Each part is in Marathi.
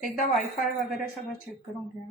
एकदा वायफाय वगैरे सगळं चेक करून घ्या.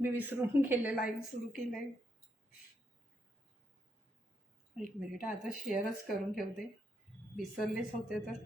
मी विसरून गेले लाईव्ह सुरू केलंय. एक मिनिट, आता शेअरच करून ठेवते, विसरलेच होते तर.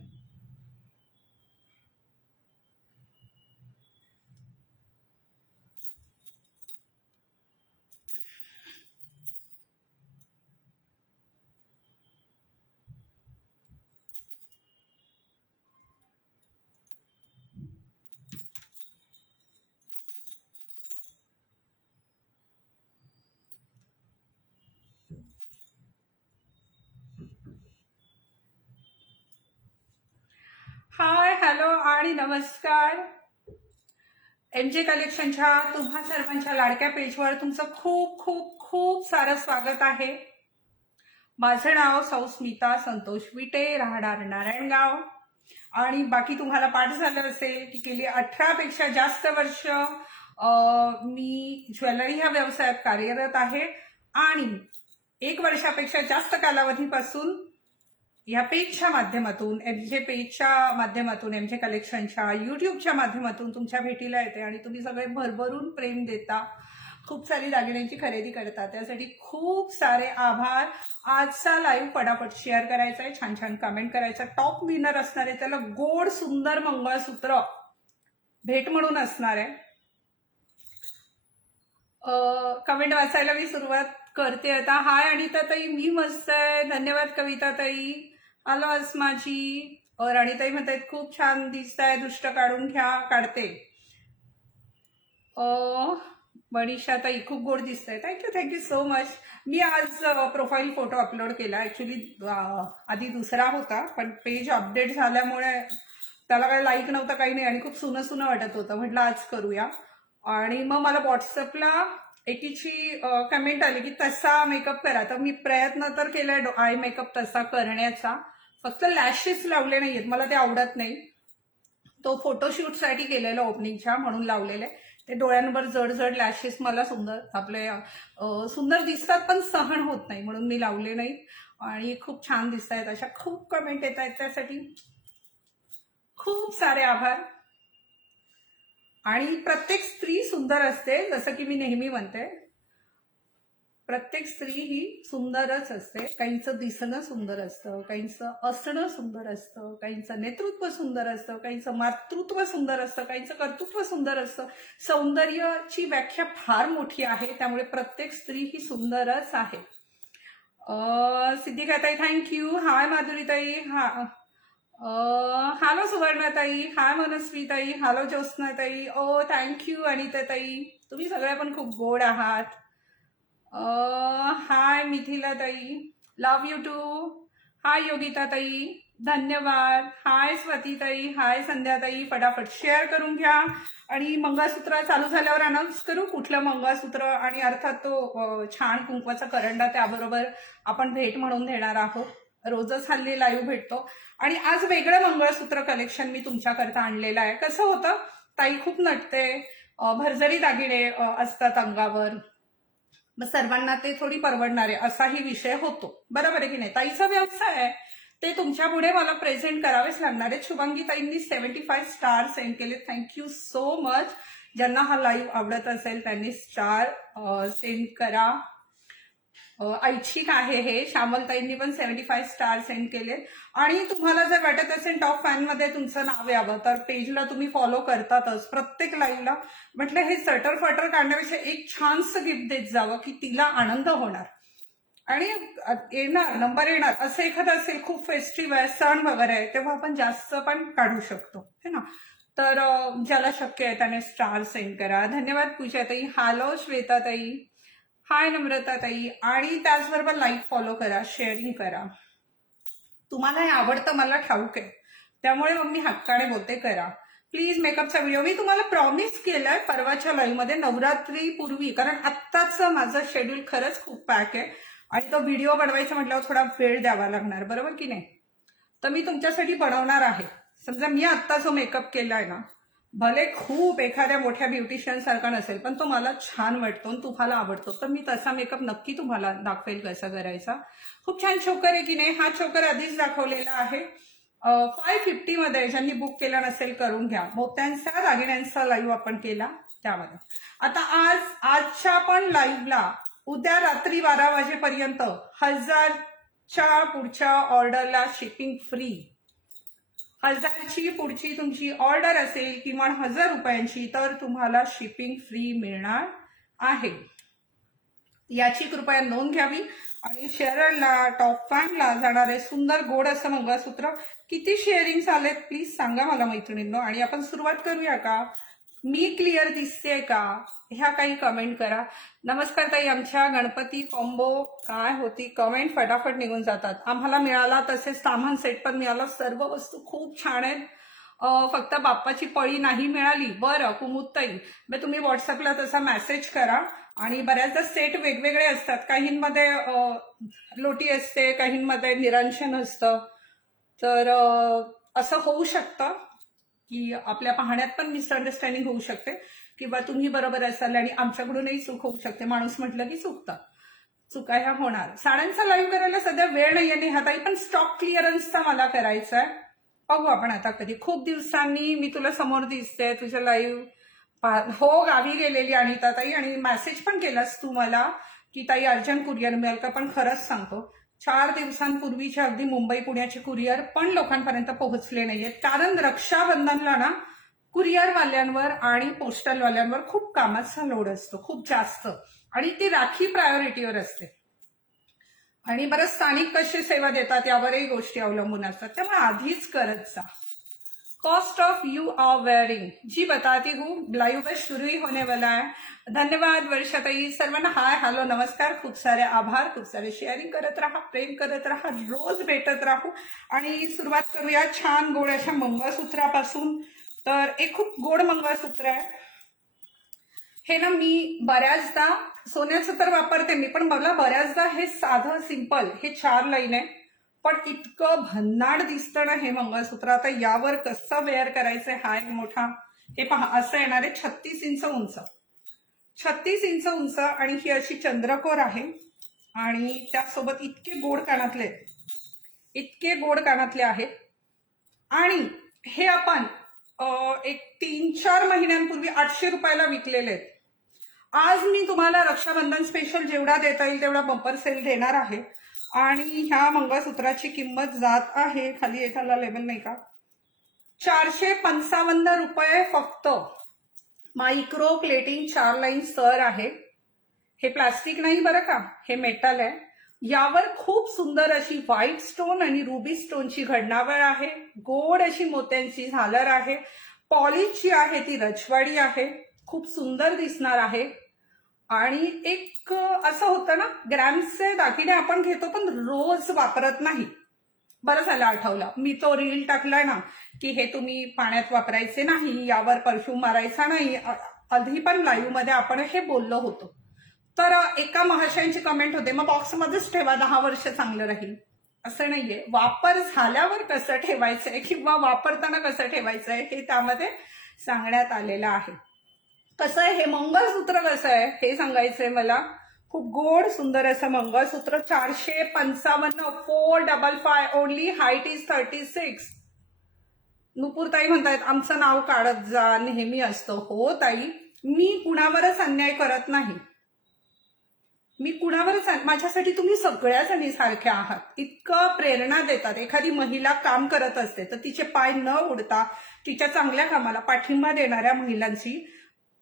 हाय, हॅलो आणि नमस्कार. MJ कलेक्शनच्या तुम्हा सर्वांच्या लाडक्या पेजवर तुमचं खूप खूप खूप सारं स्वागत आहे. माझं नाव सौ स्मिता संतोष विटे, राहणार नारायणगाव. आणि बाकी तुम्हाला पाठ झालं असेल की गेली 18 पेक्षा जास्त वर्ष मी ज्वेलरी ह्या व्यवसायात कार्यरत आहे. आणि 1 वर्षापेक्षा जास्त कालावधीपासून या पेजच्या माध्यमातून, MJ पेजच्या माध्यमातून, MJ कलेक्शनच्या युट्यूबच्या माध्यमातून तुमच्या भेटीला येते. आणि तुम्ही सगळे भरभरून प्रेम देता, खूप सारी दागिन्यांची खरेदी करता, त्यासाठी खूप सारे आभार. आजचा लाईव्ह पटापट शेअर करायचा आहे, छान छान कमेंट करायचा. टॉप विनर असणार आहे त्याला गोड सुंदर मंगळसूत्र भेट म्हणून असणार आहे. कमेंट वाचायला मी सुरुवात करते आता. हाय अनिता ताई, मी मस्त आहे, धन्यवाद. कविता ताई, आलो आज माझी. राणीताई म्हणतायत खूप छान दिसत आहे, दृष्ट काढून घ्या, काढते. मनीषा ताई खूप गोड दिसत आहे, थँक्यू सो मच. मी आज प्रोफाईल फोटो अपलोड केला. ऍक्च्युली आधी दुसरा होता, पण पेज अपडेट झाल्यामुळे त्याला काही लाईक नव्हतं, काही नाही, आणि खूप सुनं सुनं वाटत होतं. म्हटलं आज करूया. आणि मग मला व्हॉट्सअपला एकीची कमेंट आली की तसा मेकअप करा. तर मी प्रयत्न तर केलाय आय मेकअप तसा करण्याचा, फक्त लॅशेस लावले नाहीयेत, मला ते आवडत नाही. तो फोटोशूटसाठी केलेला ओपनिंगच्या, म्हणून लावलेले. ते डोळ्यांवर जड जड लॅशेस मला सुंदर दिसतात, पण सहन होत नाही, म्हणून मी लावले नाही. आणि खूप छान दिसत आहेत, अशा खूप कमेंट येत आहेत, त्यासाठी खूप सारे आभार. आणि प्रत्येक स्त्री सुंदर असते, जसं की मी नेहमी म्हणते, प्रत्येक स्त्री ही सुंदरच असते. काहींचं दिसणं सुंदर असतं, काहींचं असणं सुंदर असतं, काहींचं नेतृत्व सुंदर असतं, काहींचं मातृत्व सुंदर असतं, काहींचं कर्तृत्व सुंदर असतं. सौंदर्याची व्याख्या फार मोठी आहे, त्यामुळे प्रत्येक स्त्री ही सुंदरच आहे. सिद्धिकाताई थँक्यू. हाय माधुरीताई, हॅलो सुवर्णाताई, हाय मनस्वीताई, हॅलो ज्योत्स्नाताई, थँक्यू अनिताताई, तुम्ही सगळ्या पण खूप गोड आहात. हाय मिथिलाताई, लव यू टू. हाय योगिताताई, धन्यवाद. हाय स्वातीताई, हाय संध्याताई. फटाफट शेअर करून घ्या. आणि मंगळसूत्र चालू झाल्यावर अनाऊन्स करू कुठलं मंगळसूत्र, आणि अर्थात तो छान कुंकवाचा करंडा त्याबरोबर आपण भेट म्हणून देणार आहोत. रोजच हल्ली लाईव्ह भेटतो, आणि आज वेगळं मंगळसूत्र कलेक्शन मी तुमच्याकरता आणलेलं आहे. कसं होतं, ताई खूप नटते, भरजरी दागिने असतात अंगावर, मग सर्वांना ते थोडी परवडणारे असाही विषय होतो, बरोबर आहे की नाही. ताईचा व्यवसाय आहे, ते तुमच्या पुढे मला प्रेझेंट करावेच लागणार आहे. शुभांगी ताईंनी 75 स्टार सेंड केले, थँक्यू सो मच. ज्यांना हा लाईव्ह आवडत असेल त्यांनी स्टार सेंड करा. ऐच्छिक आहे हे. श्यामलताईंनी पण 75 स्टार सेंड केले. आणि तुम्हाला जर वाटत असेल टॉप फॅन मध्ये तुमचं नाव यावं तर पेजला तुम्ही फॉलो करतातच प्रत्येक लाईव्हला. म्हटलं हे सटर फटर काढण्यापेक्षा एक छानसं गिफ्ट देत जावं की तिला आनंद होणार. आणि येणार नंबर येणार. असं एखादं असेल खूप फेस्टिव्ह आहे, सण वगैरे आहे, तेव्हा आपण जास्त पण काढू शकतो है ना. तर ज्याला शक्य आहे त्याने स्टार सेंड करा. धन्यवाद पूजाताई. हॅलो श्वेताताई. हाय नम्रताताई. आणि त्याचबरोबर लाईक फॉलो करा, शेअरिंग करा. तुम्हाला हे आवडतं मला ठाऊक आहे, त्यामुळे मग मी हक्काने बोलते करा प्लीज. मेकअपचा व्हिडिओ मी तुम्हाला प्रॉमिस केलाय परवाच्या लाईव्ह मध्ये नवरात्री पूर्वी, कारण आत्ताच माझं शेड्यूल खरंच खूप पॅक आहे आणि तो व्हिडिओ बनवायचा म्हटल्यावर थोडा वेळ द्यावा लागणार, बरोबर की नाही. तर मी तुमच्यासाठी बनवणार आहे. समजा मी आत्ता जो मेकअप केलाय ना, भले खूप एखाद्या मोठ्या ब्युटिशियन सारखा नसेल पण तो मला छान वाटतो आणि तुम्हाला आवडतो, तर मी तसा मेकअप नक्की तुम्हाला दाखवेल कसा करायचा. खूप छान चोकर आहे की नाही. हा चोकर आधीच दाखवलेला आहे 550 मध्ये. ज्यांनी बुक केला नसेल करून घ्या. मोत्यांचा दागिन्यांचा लाईव्ह आपण केला त्यामध्ये. आता आजच्या पण लाईव्हला उद्या रात्री 12 वाजेपर्यंत 1000च्या पुढच्या ऑर्डरला शिपिंग फ्री. 1000ची पुढची तुमची ऑर्डर असेल किमान 1000 रुपयांची तर तुम्हाला शिपिंग फ्री मिळणार आहे. याची कृपया नोंद घ्यावी. आणि शेअरला टॉप फॅनला जाणारे सुंदर गोड असं मंगळसूत्र. किती शेअरिंग आलेत प्लीज सांगा मला मैत्रिणींनो. आणि आपण सुरुवात करूया का. मी क्लिअर दिसते का ह्या काही कमेंट करा. नमस्कार ताई. आमच्या गणपती कॉम्बो काय होती. कमेंट फटाफट निघून जातात. आम्हाला मिळाला तसेच सामान सेट पण मिळाला. सर्व वस्तू खूप छान आहेत. फक्त बाप्पाची पळी नाही मिळाली. बरं कुमुदताई, मग तुम्ही व्हॉट्सअपला तसा मेसेज करा. आणि बऱ्याचदा सेट वेगवेगळे असतात. काहींमध्ये लोटी असते, काहींमध्ये निरंजन असतं. तर असं होऊ शकतं की आपल्या पाहण्यात पण मिसअंडरस्टँडिंग होऊ शकते किंवा तुम्ही बरोबर असाल आणि आमच्याकडूनही चूक होऊ शकते. माणूस म्हटलं की चुकतं. चुका ह्या होणार. साड्यांचा लाईव्ह करायला सध्या वेळ नाहीये नेहाताई, पण स्टॉक क्लिअरन्सचा मला करायचा आहे. बघू आपण आता कधी. खूप दिवसांनी मी तुला समोर दिसते. तुझ्या लाईव्ह हो गावी गेलेली अनिताताई. आणि मेसेज पण केलास तू मला की ताई अर्जंट कुरिअर मिळेल का. पण खरंच सांगतो 4 दिवसांपूर्वीचे अगदी मुंबई पुण्याचे कुरिअर पण लोकांपर्यंत पोहोचले नाहीयेत. कारण रक्षाबंधनला ना कुरिअरवाल्यांवर आणि पोस्टलवाल्यांवर खूप कामाचा लोड असतो, खूप जास्त. आणि ती राखी प्रायोरिटीवर असते. आणि बरं स्थानिक कशी सेवा देतात यावरही गोष्टी अवलंबून असतात. त्यामुळे आधीच करत जा. Cost of you are wearing जी बताती हूँ. लाइव बस शुरू ही होने वाला है. धन्यवाद वर्षाताई. सर्वांना हाय हॅलो नमस्कार. खूप सारे आभार. खूप सारे शेअरिंग करत राहा, प्रेम करत राहा, रोज भेटत राहू. आणि सुरुवात करूया छान गोड अशा मंगळसूत्रापासून. तर एक खूप गोड मंगळसूत्र आहे हे ना. मी बऱ्याचदा सोन्याचं तर वापरते मी, पण मला बऱ्याचदा हे साधं सिंपल हे 4 लाईन आहे पण इतकं भन्नाट दिसतं ना हे मंगळसूत्र. आता यावर कसं वेअर करायचंय हा एक मोठा. हे पहा असं येणार आहे 36 इंच उंच. 36 इंच उंच. आणि ही अशी चंद्रकोर आहे. आणि त्यासोबत इतके गोड कानातले, इतके गोड कानातले आहेत. आणि हे आपण एक 3-4 महिन्यांपूर्वी 800 रुपयाला विकलेले आहेत. आज मी तुम्हाला रक्षाबंधन स्पेशल जेवढा देता येईल तेवढा बंपर सेल देणार आहे. आणि ह्या मंगळसूत्राची किंमत जात आहे, खाली एखादा लेबल नाही का, 455 रुपये फक्त. मायक्रो प्लेटिंग 4 लाईन सर आहे. हे प्लास्टिक नाही बरं का, हे मेटल आहे. यावर खूप सुंदर अशी व्हाईट स्टोन आणि रुबी स्टोनची घडणावळ आहे. गोड अशी मोत्यांची झालर आहे. पॉलिशची आहे ती रजवाडी आहे. खूप सुंदर दिसणार आहे. आणि एक असं होतं ना, ग्रॅम्सचे दागिने आपण घेतो पण रोज वापरत नाही. बरं झालं आठवलं. मी तो रील टाकलाय ना की हे तुम्ही पाण्यात वापरायचे नाही, यावर परफ्यूम मारायचा नाही. आधी पण लाईव्ह मध्ये आपण हे बोललो होतो. तर एका महाशयांची कमेंट होते मग बॉक्समध्येच ठेवा, 10 वर्ष चांगलं राहील. असं नाहीये. वापर झाल्यावर कसं ठेवायचंय किंवा वापरताना कसं ठेवायचंय हे त्यामध्ये सांगण्यात आलेलं आहे. कसं आहे हे मंगळसूत्र कसं आहे हे सांगायचंय मला. खूप गोड सुंदर असं मंगळसूत्र. 455 455 ओनली. Height is 36. नुपूरताई म्हणतायत आमचं नाव काढत जा, नेहमी असतं. हो ताई, मी कुणावरच अन्याय करत नाही. मी कुणावरच माझ्यासाठी तुम्ही सगळ्या जणी सारख्या आहात. इतकं प्रेरणा देतात. एखादी महिला काम करत असते तर तिचे पाय न उडता तिच्या चांगल्या कामाला पाठिंबा देणाऱ्या महिलांची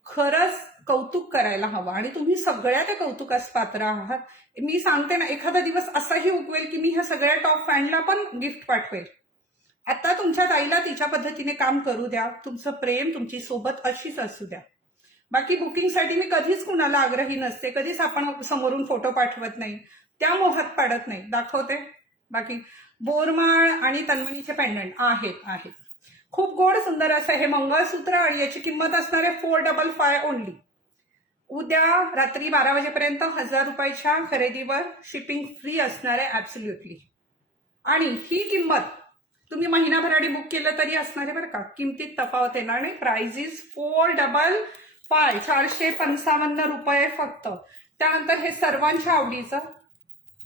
खरंच कौतुक करायला हवं आणि तुम्ही सगळ्या त्या कौतुकास पात्र आहात. मी सांगते ना, एखादा दिवस असाही उगवेल की मी ह्या सगळ्या टॉप फॅनला पण गिफ्ट पाठवेल. आता तुमच्या ताईला तिच्या पद्धतीने काम करू द्या. तुमचं प्रेम, तुमची सोबत अशीच असू द्या. बाकी बुकिंगसाठी मी कधीच कुणाला आग्रही नसते. कधीच आपण समोरून फोटो पाठवत नाही. त्या मोहात पाडत नाही. दाखवते. बाकी बोरमाळ आणि तन्मणीचे पेंडंट आहेत. खूप गोड सुंदर असं हे मंगळसूत्र आणि याची किंमत असणार आहे 455 ओनली. उद्या रात्री 12 वाजेपर्यंत 1000 रुपयाच्या खरेदीवर शिपिंग फ्री असणार आहे ऍब्सोल्युटली. आणि ही किंमत तुम्ही महिनाभराने बुक केलं तरी असणार आहे बरं का. किमतीत तफावत येणार नाही. प्राइस इज 455 455 रुपये फक्त. त्यानंतर हे सर्वांच्या आवडीचं.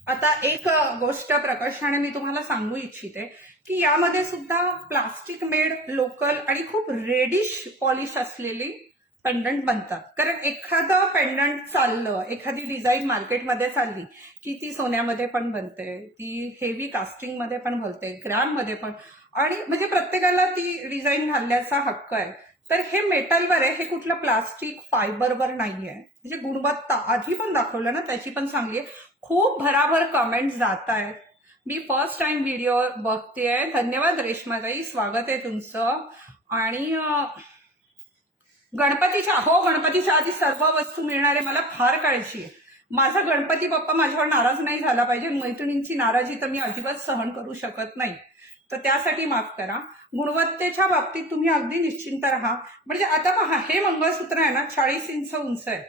आता एक गोष्ट प्रकर्षाने मी तुम्हाला सांगू इच्छिते की यामध्ये सुद्धा प्लास्टिक मेड लोकल आणि खूप रेडिश पॉलिश असलेली पेंडंट बनतात. कारण एखादं पेंडंट चाललं, एखादी डिझाईन मार्केटमध्ये चालली की ती सोन्यामध्ये पण बनते, ती हेवी कास्टिंगमध्ये पण बनते, ग्रॅममध्ये पण, आणि म्हणजे प्रत्येकाला ती डिझाईन घालण्याचा हक्क आहे. तर हे मेटलवर आहे, हे कुठलं प्लास्टिक फायबरवर नाहीये. म्हणजे गुणवत्ता आधी पण दाखवलं ना, त्याची पण चांगली आहे. खूप भराभर कमेंट जात आहेत. मी फर्स्ट टाइम व्हिडिओ बघतेय. धन्यवाद रेश्माताई, स्वागत आहे तुमचं. आणि गणपतीच्या आधी सर्व वस्तू मिळणारे मला फार काळजी आहे. माझा गणपती बाप्पा माझ्यावर नाराज नाही झाला पाहिजे. मैत्रिणींची नाराजी तर मी अजिबात सहन करू शकत नाही. तर त्यासाठी माफ करा. गुणवत्तेच्या बाबतीत तुम्ही अगदी निश्चिंत राहा. म्हणजे आता पहा, हे मंगळसूत्र आहे ना 40 इंच उंच आहे.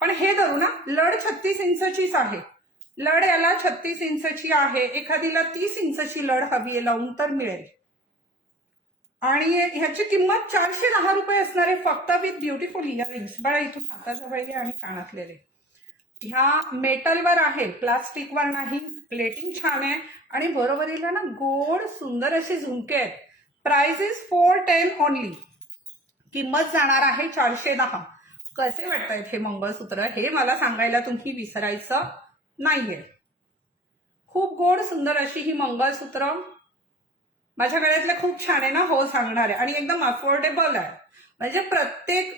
पण हे धरू ना, लढ 36 इंचचीच आहे. लढ याला 36 इंचची आहे. एखादीला 30 इंचची लढ हवी आहे लावून तर मिळेल. आणि ह्याची किंमत 410 रुपये असणार आहे फक्त, विथ ब्युटिफुल इयरिंग्स. बघा इथून हाताजवळ आणि कानातलेले. ह्या मेटलवर आहे, प्लास्टिकवर नाही. प्लेटिंग छान आहे आणि बरोबरीला ना गोड सुंदर असे झुमके आहेत. Price is 410 only. किंमत जाणार आहे 410. कसे वाटतायत हे मंगळसूत्र हे मला सांगायला तुम्ही विसरायचं नाहीये. खूप गोड सुंदर अशी ही मंगळसूत्र माझ्या गळ्यातलं खूप छान आहे ना. हो सांगणार आहे. आणि एकदम अफोर्डेबल आहे.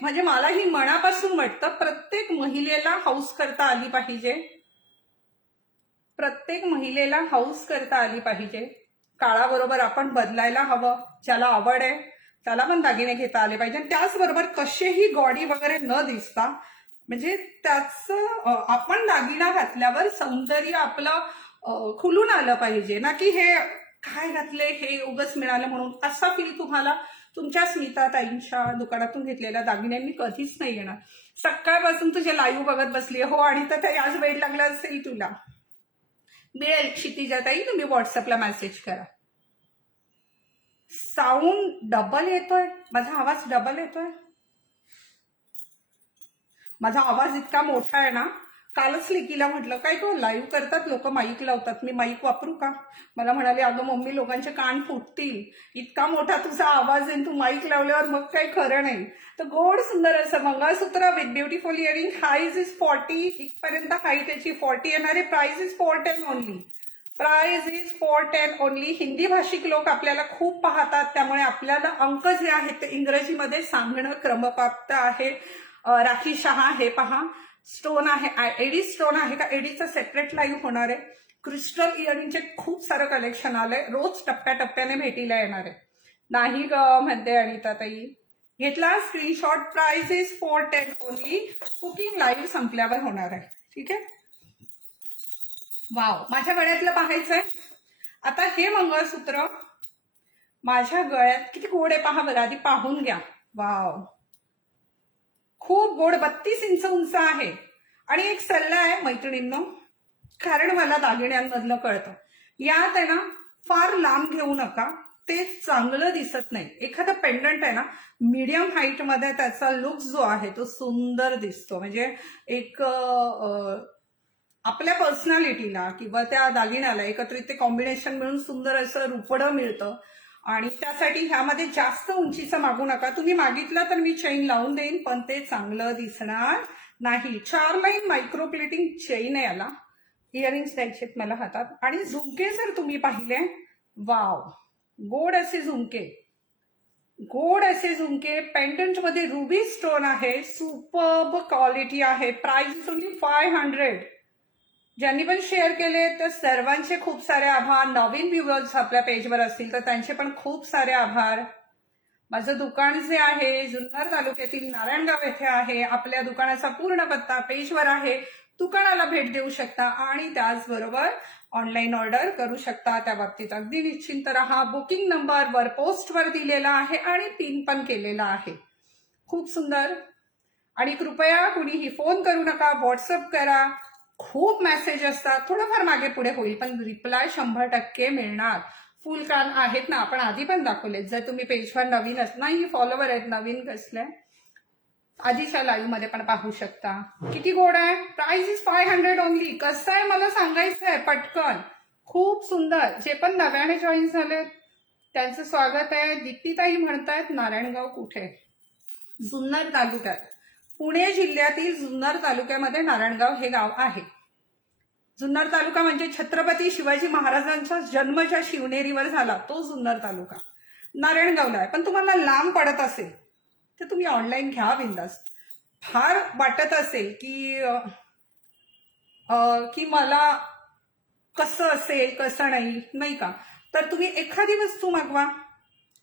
म्हणजे मला ही मनापासून वाटतं प्रत्येक महिलेला हौस करता आली पाहिजे. प्रत्येक महिलेला हौस करता आली पाहिजे. काळाबरोबर आपण बदलायला हवं. ज्याला आवड आहे त्याला पण दागिने घेता आले पाहिजे. त्याचबरोबर कसेही गॉडी वगैरे न दिसता, म्हणजे त्याचं आपण दागिना घातल्यावर सौंदर्य आपलं खुलून आलं पाहिजे ना, की हे काय घातले, हे उगच मिळालं म्हणून असा फील तुम्हाला तुमच्या स्मिताताईंच्या दुकानातून घेतलेल्या दागिन्यांनी कधीच नाही येणार. सकाळपासून तुझे लाईव्ह बघत बसली हो, आणि तर आज वेळ लागला असेल तुला. मिळेल क्षितिजाताई, तुम्ही व्हॉट्सअपला मेसेज करा. साऊंड डबल येतोय, माझा आवाज डबल येतोय. माझा आवाज इतका मोठा आहे ना. कालच लिकीला म्हटलं काय तो लाईव्ह करतात लोक, माईक लावतात, मी माईक वापरू का. मला म्हणाले अगं मम्मी लोकांचे कान फुटतील, इतका मोठा तुझा आवाज आहे, तू माईक लावल्यावर मग काही खरं नाही. तर गोड सुंदर असं mangalsutra with beautiful earring. Height is 40 इथपर्यंत हाईट त्याची 40 येणारे. Price is 410 only. Price is 410 only. Hindi भाषिक लोक आपल्याला खूप पाहतात, त्यामुळे आपल्याला अंक जे आहेत ते इंग्रजीमध्ये सांगणं क्रमप्राप्त आहे. राखी शहा हे पहा, स्टोन आहे, एडी स्टोन आहे का, एडीचं सेपरेट लाईव्ह होणार आहे. क्रिस्टल इयरिंगचे खूप सारं कलेक्शन आलंय. रोज टप्प्याटप्प्याने भेटीला येणार आहे. नाही ग म्हणते अनिताताई. घेतला screenshot. Price is 410 only. Cooking live संपल्यावर होणार आहे. ठीक आहे. वाव, माझ्या गळ्यातलं पाहायचंय. आता हे मंगळसूत्र माझ्या गळ्यात किती गोड आहे पहा बरं, आधी पाहून घ्या. वाव, खूप गोड. 32 इंच उंच आहे. आणि एक सल्ला आहे मैत्रिणींनो, कारण मला दागिन्यांमधलं कळतं, यात आहे ना फार लांब घेऊ नका, ते चांगलं दिसत नाही. एखादा पेंडंट आहे ना मीडियम हाईट मध्ये, त्याचा लुक जो आहे तो सुंदर दिसतो. म्हणजे एक आपल्या पर्सनॅलिटीला किंवा त्या दागिन्याला एकत्रित ते कॉम्बिनेशन मिळून सुंदर असं रुपडं मिळतं. आणि त्यासाठी ह्यामध्ये जास्त उंचीचं मागू नका. तुम्ही मागितलं तर मी चेन लावून देईन, पण ते चांगलं दिसणार नाही, 4 लाईन मायक्रो प्लेटिंग चेन आहे याला. इयरिंग्स द्यायचे मला हातात. आणि झुमके जर तुम्ही पाहिले, वाव, गोड असे झुमके, गोड असे झुमके. पेंडंट मध्ये रुबी स्टोन आहे. सुपर्ब क्वालिटी आहे. Price only 500. ज्यांनी पण शेअर केले तर सर्वांचे खूप सारे आभार. नवीन व्ह्युअर्स आपल्या पेजवर असतील तर त्यांचे पण खूप सारे आभार. माझं दुकान जे आहे जुन्नर तालुक्यातील नारायणगाव येथे आहे. आपल्या दुकानाचा पूर्ण पत्ता पेजवर आहे. दुकानाला भेट देऊ शकता आणि त्याचबरोबर ऑनलाईन ऑर्डर करू शकता. त्या बाबतीत अगदी निश्चिंत राहा. बुकिंग नंबर वर पोस्टवर दिलेला आहे आणि पिन पण केलेला आहे. खूप सुंदर. आणि कृपया कुणीही फोन करू नका, व्हॉट्सअप करा. खूप मेसेज असतात, थोडंफार मागे पुढे होईल पण रिप्लाय 100% मिळणार. फुल कान आहेत ना, आपण आधी पण दाखवले. जर तुम्ही पेजवर नवीन नाही, फॉलोवर आहेत नवीन कसले, आधीच्या लाईव्ह मध्ये पण पाहू शकता. किती गोड आहे. Price is 500 only. कसं आहे मला सांगायचं आहे पटकन. खूप सुंदर. जे पण नव्याने जॉईन झाले त्यांचं स्वागत आहे. दीप्तीताई म्हणतायत नारायणगाव कुठे? जुन्नर तालुक्यात, पुणे जिल्ह्यातील जुन्नर तालुक्यामध्ये नारायणगाव हे गाव आहे. जुन्नर तालुका म्हणजे छत्रपती शिवाजी महाराजांचा जन्म ज्या शिवनेरीवर झाला तो जुन्नर तालुका नारायणगावला आहे. पण तुम्हाला लांब पडत असेल तर तुम्ही ऑनलाईन घ्या बिंदास. फार वाटत असेल की मला कसं असेल कसं नाही का, तर तुम्ही एखादी वस्तू मागवा,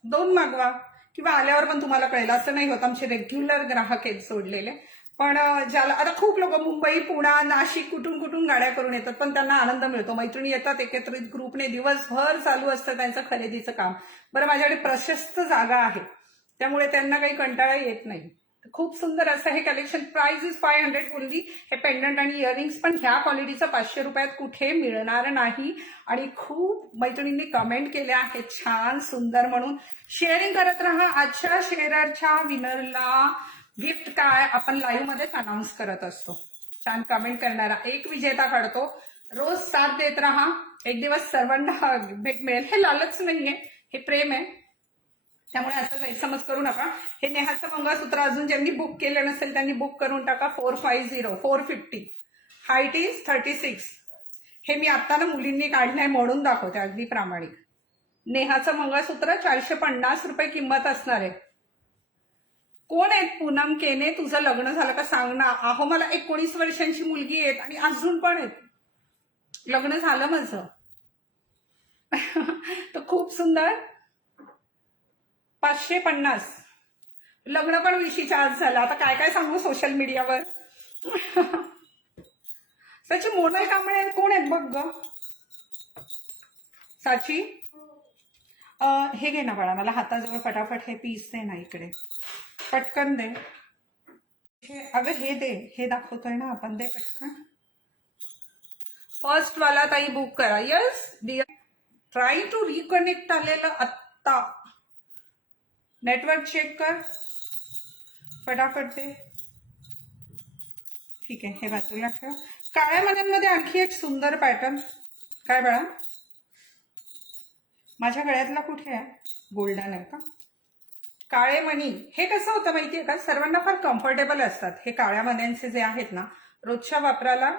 2 मागवा, किंवा आल्यावर पण तुम्हाला कळेल. असं नाही होत. आमचे रेग्युलर ग्राहक आहेत सोडलेले. पण ज्याला आता खूप लोक मुंबई, पुणा, नाशिक कुठून कुठून गाड्या करून येतात, पण त्यांना आनंद मिळतो. मैत्रिणी येतात एकत्रित ग्रुपने, दिवसभर चालू असतं त्यांचं खरेदीचं काम. बरं, माझ्याकडे प्रशस्त जागा आहे त्यामुळे त्यांना काही कंटाळा येत नाही. खूप सुंदर असं हे कलेक्शन. Price is 500 only. हे पेंडंट आणि इयरिंग्स पण ह्या क्वालिटीचं 500 रुपयात कुठे मिळणार नाही. आणि खूप मैत्रिणींनी कमेंट केल्या आहेत छान सुंदर म्हणून. शेअरिंग करत राहा. आजच्या शेअरच्या विनरला गिफ्ट काय आपण लाईव्ह मध्येच अनाऊन्स करत असतो. छान कमेंट करणारा एक विजेता काढतो. रोज साथ देत राहा. एक दिवस सर्वांना भेट मिळेल. हे लालच नाहीये, हे प्रेम आहे. त्यामुळे असं गैरसमज करू नका. हे नेहाचं मंगळसूत्र अजून ज्यांनी बुक केलं नसेल त्यांनी बुक करून टाका. 450 450. Height is 36. हे मी आता ना मुलींनी काढलंय म्हणून दाखवते, अगदी प्रामाणिक. नेहाचं मंगळसूत्र 450 रुपये किंमत असणार आहे. कोण आहेत? पूनम केने, तुझं लग्न झालं का सांग ना. अहो, मला 19 वर्षांची मुलगी आहेत आणि अजून पण आहेत. लग्न झालं माझं. तर खूप सुंदर. 550. लग्न पण 20च्या आज झालं. आता काय काय सांगू सोशल मीडियावर. त्याची मोनाल कांबळे कोण आहेत बघ ग. साची, हे घे ना बाळा, मला हाताजवळ फटाफट हे पीस दे ना, इकडे पटकन दे. अगं हे दे, हे दाखवतोय ना आपण, दे पटकन. फर्स्ट वाला ताई बुक करा. Yes dear. Try to reconnect आलेलं आत्ता. नेटवर्क चेक कर फटाफट दे. ठीक आहे, हे बाजूला ठेव. काळ्या मण्यांमध्ये आणखी एक सुंदर पॅटर्न. काय बाळा, माझ्या गळ्यातला कुठे आहे? गोल्डन आहे का? काळे मणी. हे कसं होतं माहितीये का, सर्वांना फार कम्फर्टेबल असतात. हे काळ्या मण्यांचे जे आहेत ना, रोजच्या वापराला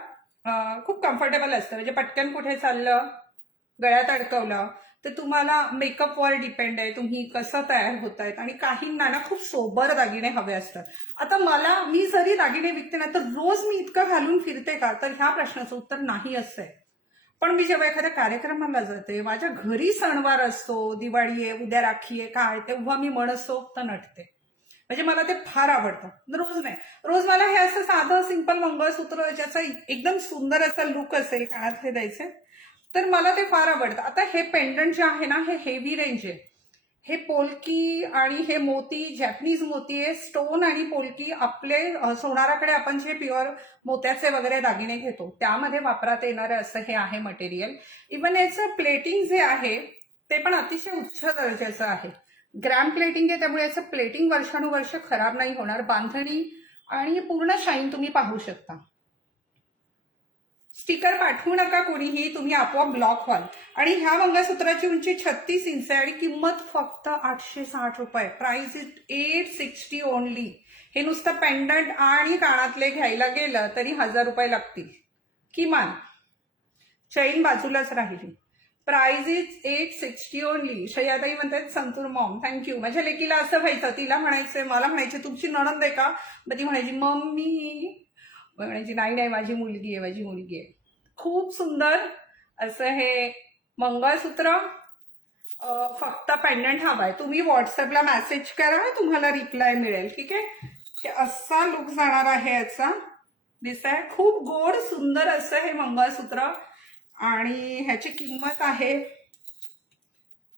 खूप कम्फर्टेबल असतं. म्हणजे पटकन कुठे चाललं, गळ्यात अडकवलं तर तुम्हाला मेकअपवर डिपेंड आहे तुम्ही कसं तयार होतायत. आणि काहींना ना खूप सोबर दागिने हवे असतात. आता मी जरी दागिने विकते ना, तर रोज मी इतकं घालून फिरते का, तर ह्या प्रश्नाचं उत्तर नाही असं आहे. पण मी जेव्हा एखाद्या कार्यक्रमाला जाते, माझ्या घरी सणवार असतो, दिवाळी आहे, उद्या राखी आहे, काय, तेव्हा मी मनसोक्त नटते. म्हणजे मला ते फार आवडतं. रोज नाही. रोज मला हे असं साधं सिंपल मंगळसूत्र ज्याचा एकदम सुंदर असा लुक असेल, कानातले द्यायचे, तर मला ते फार आवडतं. आता हे पेंडंट जे आहे ना, हे हेवी रेंज आहे. हे पोलकी आणि हे मोती, जॅपनीज मोती आहे. स्टोन आणि पोलकी आपले सोनाराकडे आपण जे प्युअर मोत्याचे वगैरे दागिने घेतो त्यामध्ये वापरात येणारं असं हे आहे मटेरियल. इव्हन याचं प्लेटिंग जे आहे ते पण अतिशय उच्च दर्जाचं आहे. ग्रॅम प्लेटिंग आहे, त्यामुळे याचं प्लेटिंग वर्षानुवर्ष खराब नाही होणार. बांधणी आणि पूर्ण शाईन तुम्ही पाहू शकता. स्टिकर पाठवू नका कोणीही, तुम्ही आपोआप ब्लॉक व्हाल. आणि ह्या मंगळसूत्राची उंची 36 इंच आहे आणि किंमत फक्त 860 रुपये. Price is 860 only. हे नुसतं पेंडंट आणि कानातले घ्यायला गेलं तरी 1000 रुपये लागतील किमान. चैन बाजूलाच राहिली. Price is 860 only. शयाताई म्हणतात संतूर मॉम थँक्यू. माझ्या लेकीला असं व्हायचं, तिला म्हणायचं, मला म्हणायचे तुमची नणंद आहे का, मग ती म्हणायची मम्मी, म्हणायची नाही नाही माझी मुलगी आहे, माझी मुलगी आहे. खूप सुंदर असं हे मंगळसूत्र. फक्त पेंडंट हवाय. तुम्ही व्हॉट्सअपला मेसेज करा, तुम्हाला रिप्लाय मिळेल. ठीक आहे. हे असा लुक जाणार आहे याचा. दिसतंय खूप गोड सुंदर असं हे मंगळसूत्र आणि ह्याची किंमत आहे